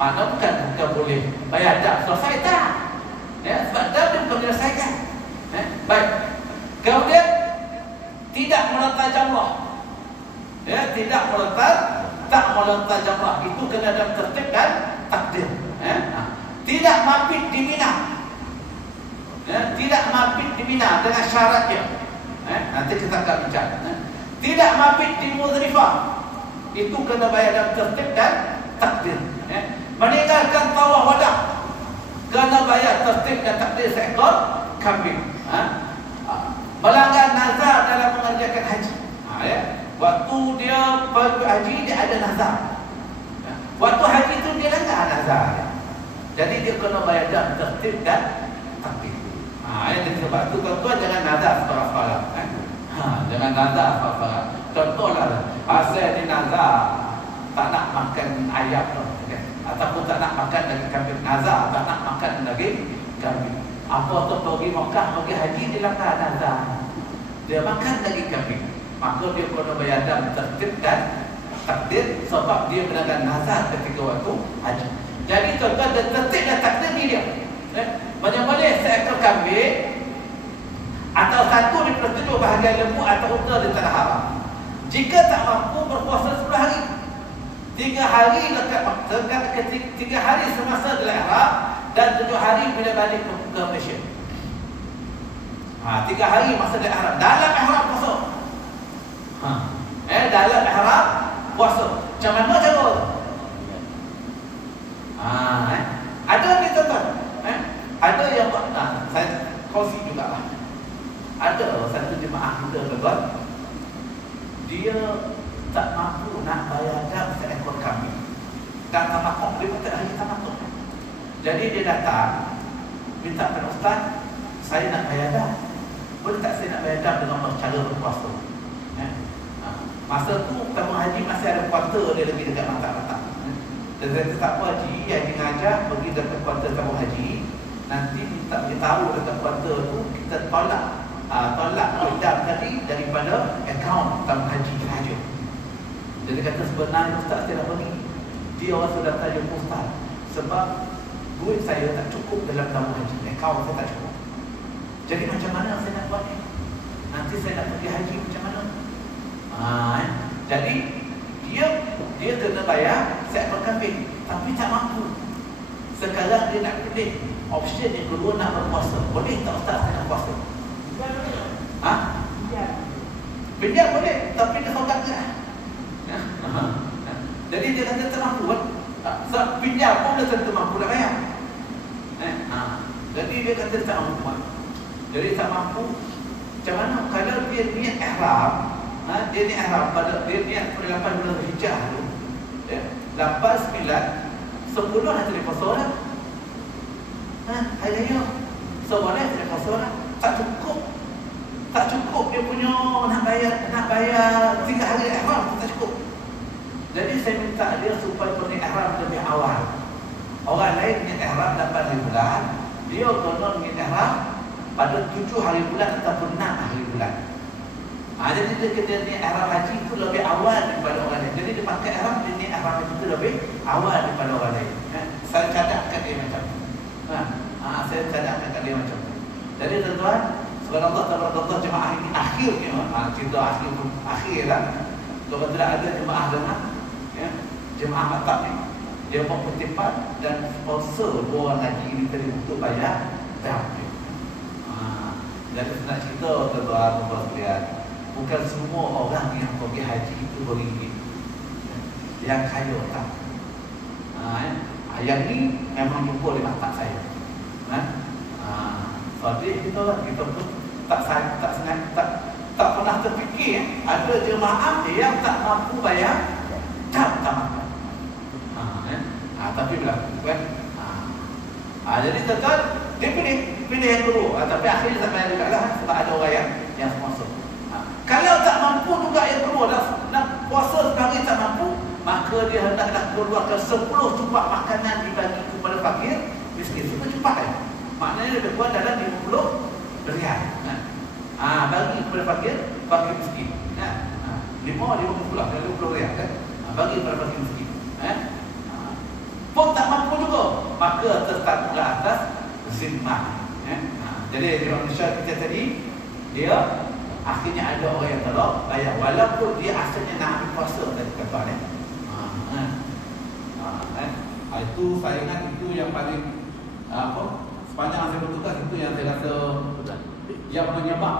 Mana bukan boleh bayar dah selesai tak? Sebab dah dia bukan menyelesaikan. Baik. Kemudian tidak melontar jamrah. Tidak tak melontar jamrah. Itu kena ada tertib dan takdir. Tidak mabit di Mina. Tidak mabit di Mina dengan syaratnya. Nanti kita akan bincang. Tidak mabit di Muzdalifah. Itu kena bayar dalam tertib dan takdir. Meninggalkan tawaf wada, kena bayar tertib dan takdir seekor kambing. Melanggar nazar dalam mengerjakan haji. Waktu dia pergi haji, dia ada nazar. Waktu haji itu dia langgar nazar. Jadi dia kena bayar dalam tertib dan takdir. Jadi sebab itu tuan-tuan jangan nazar sefarah-farah. Jangan nazar sefarah-farah. Contohlah, saya di nazar tak nak makan ayam, ataupun tak nak makan daging kambing. Nazar tak nak makan daging kambing. Apa tu pergi Mekah, pergi haji, dia langgar nazar, dia makan daging kambing, maka dia kena bayar dam tertib dan takdir sebab dia melanggar nazar ketika waktu haji. Jadi tuan-tuan, tertib dan takdir ni dia. Boleh seekor kambing atau 1/7 bahagian lembu atau unta di tanah haram. Jika tak mampu berpuasa 10 hari, 3 hari dekat Makkah, 3 hari semasa di ihram, dan 7 hari bila balik ke Malaysia. 3 hari masa di ihram. Dalam ihram puasa. Dalam ihram puasa. Macam mana cara? Ada ni tuan-tuan. Ada yang saya kongsi jugalah. Ada satu jemaah kita tuan-tuan, dia tak mampu nak bayar dam seekor kambing. Dan tamakuk, dia kata hari tamakuk. Jadi dia datang, minta kepada ustaz, saya nak bayar dam. Boleh tak saya nak bayar dam dengan cara berpuasa? Masa tu tabung haji masih ada kuarter dia lagi dekat mata-mata. Dan saya tak apa haji ngajar pergi dekat kuarter tabung haji. Nanti kita tahu dekat kuarter tu kita tolak dam tadi daripada akaun tabung haji sahaja. Jadi kata sebenarnya ustaz saya dah pergi, dia orang sudah tanya ustaz, sebab duit saya tak cukup dalam tabung haji, akaun saya tak cukup. Jadi macam mana saya nak buat ni? Nanti saya nak pergi haji macam mana? Jadi dia kena bayar seekor kambing, tapi tak mampu. Sekarang dia nak pilih option yang kedua, nak berpuasa. Boleh tak ustaz saya nak puasa? Pinjam boleh, tapi dia solat ke? Jadi dia kata tak mampu kan? Sebab pinjam pun dia tentu mampu nak bayar. Jadi dia kata tak mampu. Jadi tak mampu. Macam mana? Kalau dia niat ihram, dia niat ihram pada dia niat pada 8 bulan Zulhijjah tu, 8, 9, 10 hari dia puasa lah. Hari raya. So boleh dia puasa lah. Tak cukup dia punya nak bayar 3 hari ihram, tak cukup. Jadi saya minta dia supaya pergi ihram lebih awal. Orang lain niat ihram 8 hari bulan, dia kena niat ihram pada 7 hari bulan ataupun 6 hari bulan. Jadi dia kena niat ihram haji itu lebih awal daripada orang lain. Jadi dia pakai ihram, dia niat ihram haji itu lebih awal daripada orang lain. Saya cadangkan dia macam tu. Saya cadangkan dia macam tu. Jadi tuan-tuan, subhanallah tabarakallah jemaah ini akhirnya kita akhir lah. Kalau tidak ada jemaah dengan ya, jemaah matab ni dia mau bertipat dan sponsor dua orang lagi ini tadi untuk bayar dam. Jadi nak cerita tuan-tuan sekalian, bukan semua orang yang pergi haji itu beringgit. Yang kaya tak. Yang ni memang jumpa di mata saya. Jadi kita pun tak pernah terfikir ada jemaah yang tak mampu bayar tak makan. Tapi berlaku kan. Jadi tuan-tuan dia pilih yang kedua, tapi akhirnya tak bayar juga lah sebab ada orang yang sponsor. Kalau tak mampu juga yang kedua nak puasa sekali tak mampu, maka dia hendaklah keluarkan 10 tumpak makanan dibagi kepada fakir miskin. Super cepat kan? Maknanya lebih kurang dalam 50 rial. Bagi kepada fakir miskin. 50 rial kan? Bagi kepada fakir miskin. Pun tak mampu juga, maka tetap ke atas zimmah. Jadi di Malaysia kita tadi, dia akhirnya ada orang yang tolak bayar walaupun dia asalnya nak ambil puasa tadi kata ni. Itu saingan itu yang paling sepanjang saya bertugas itu yang saya rasa yang menyebabkan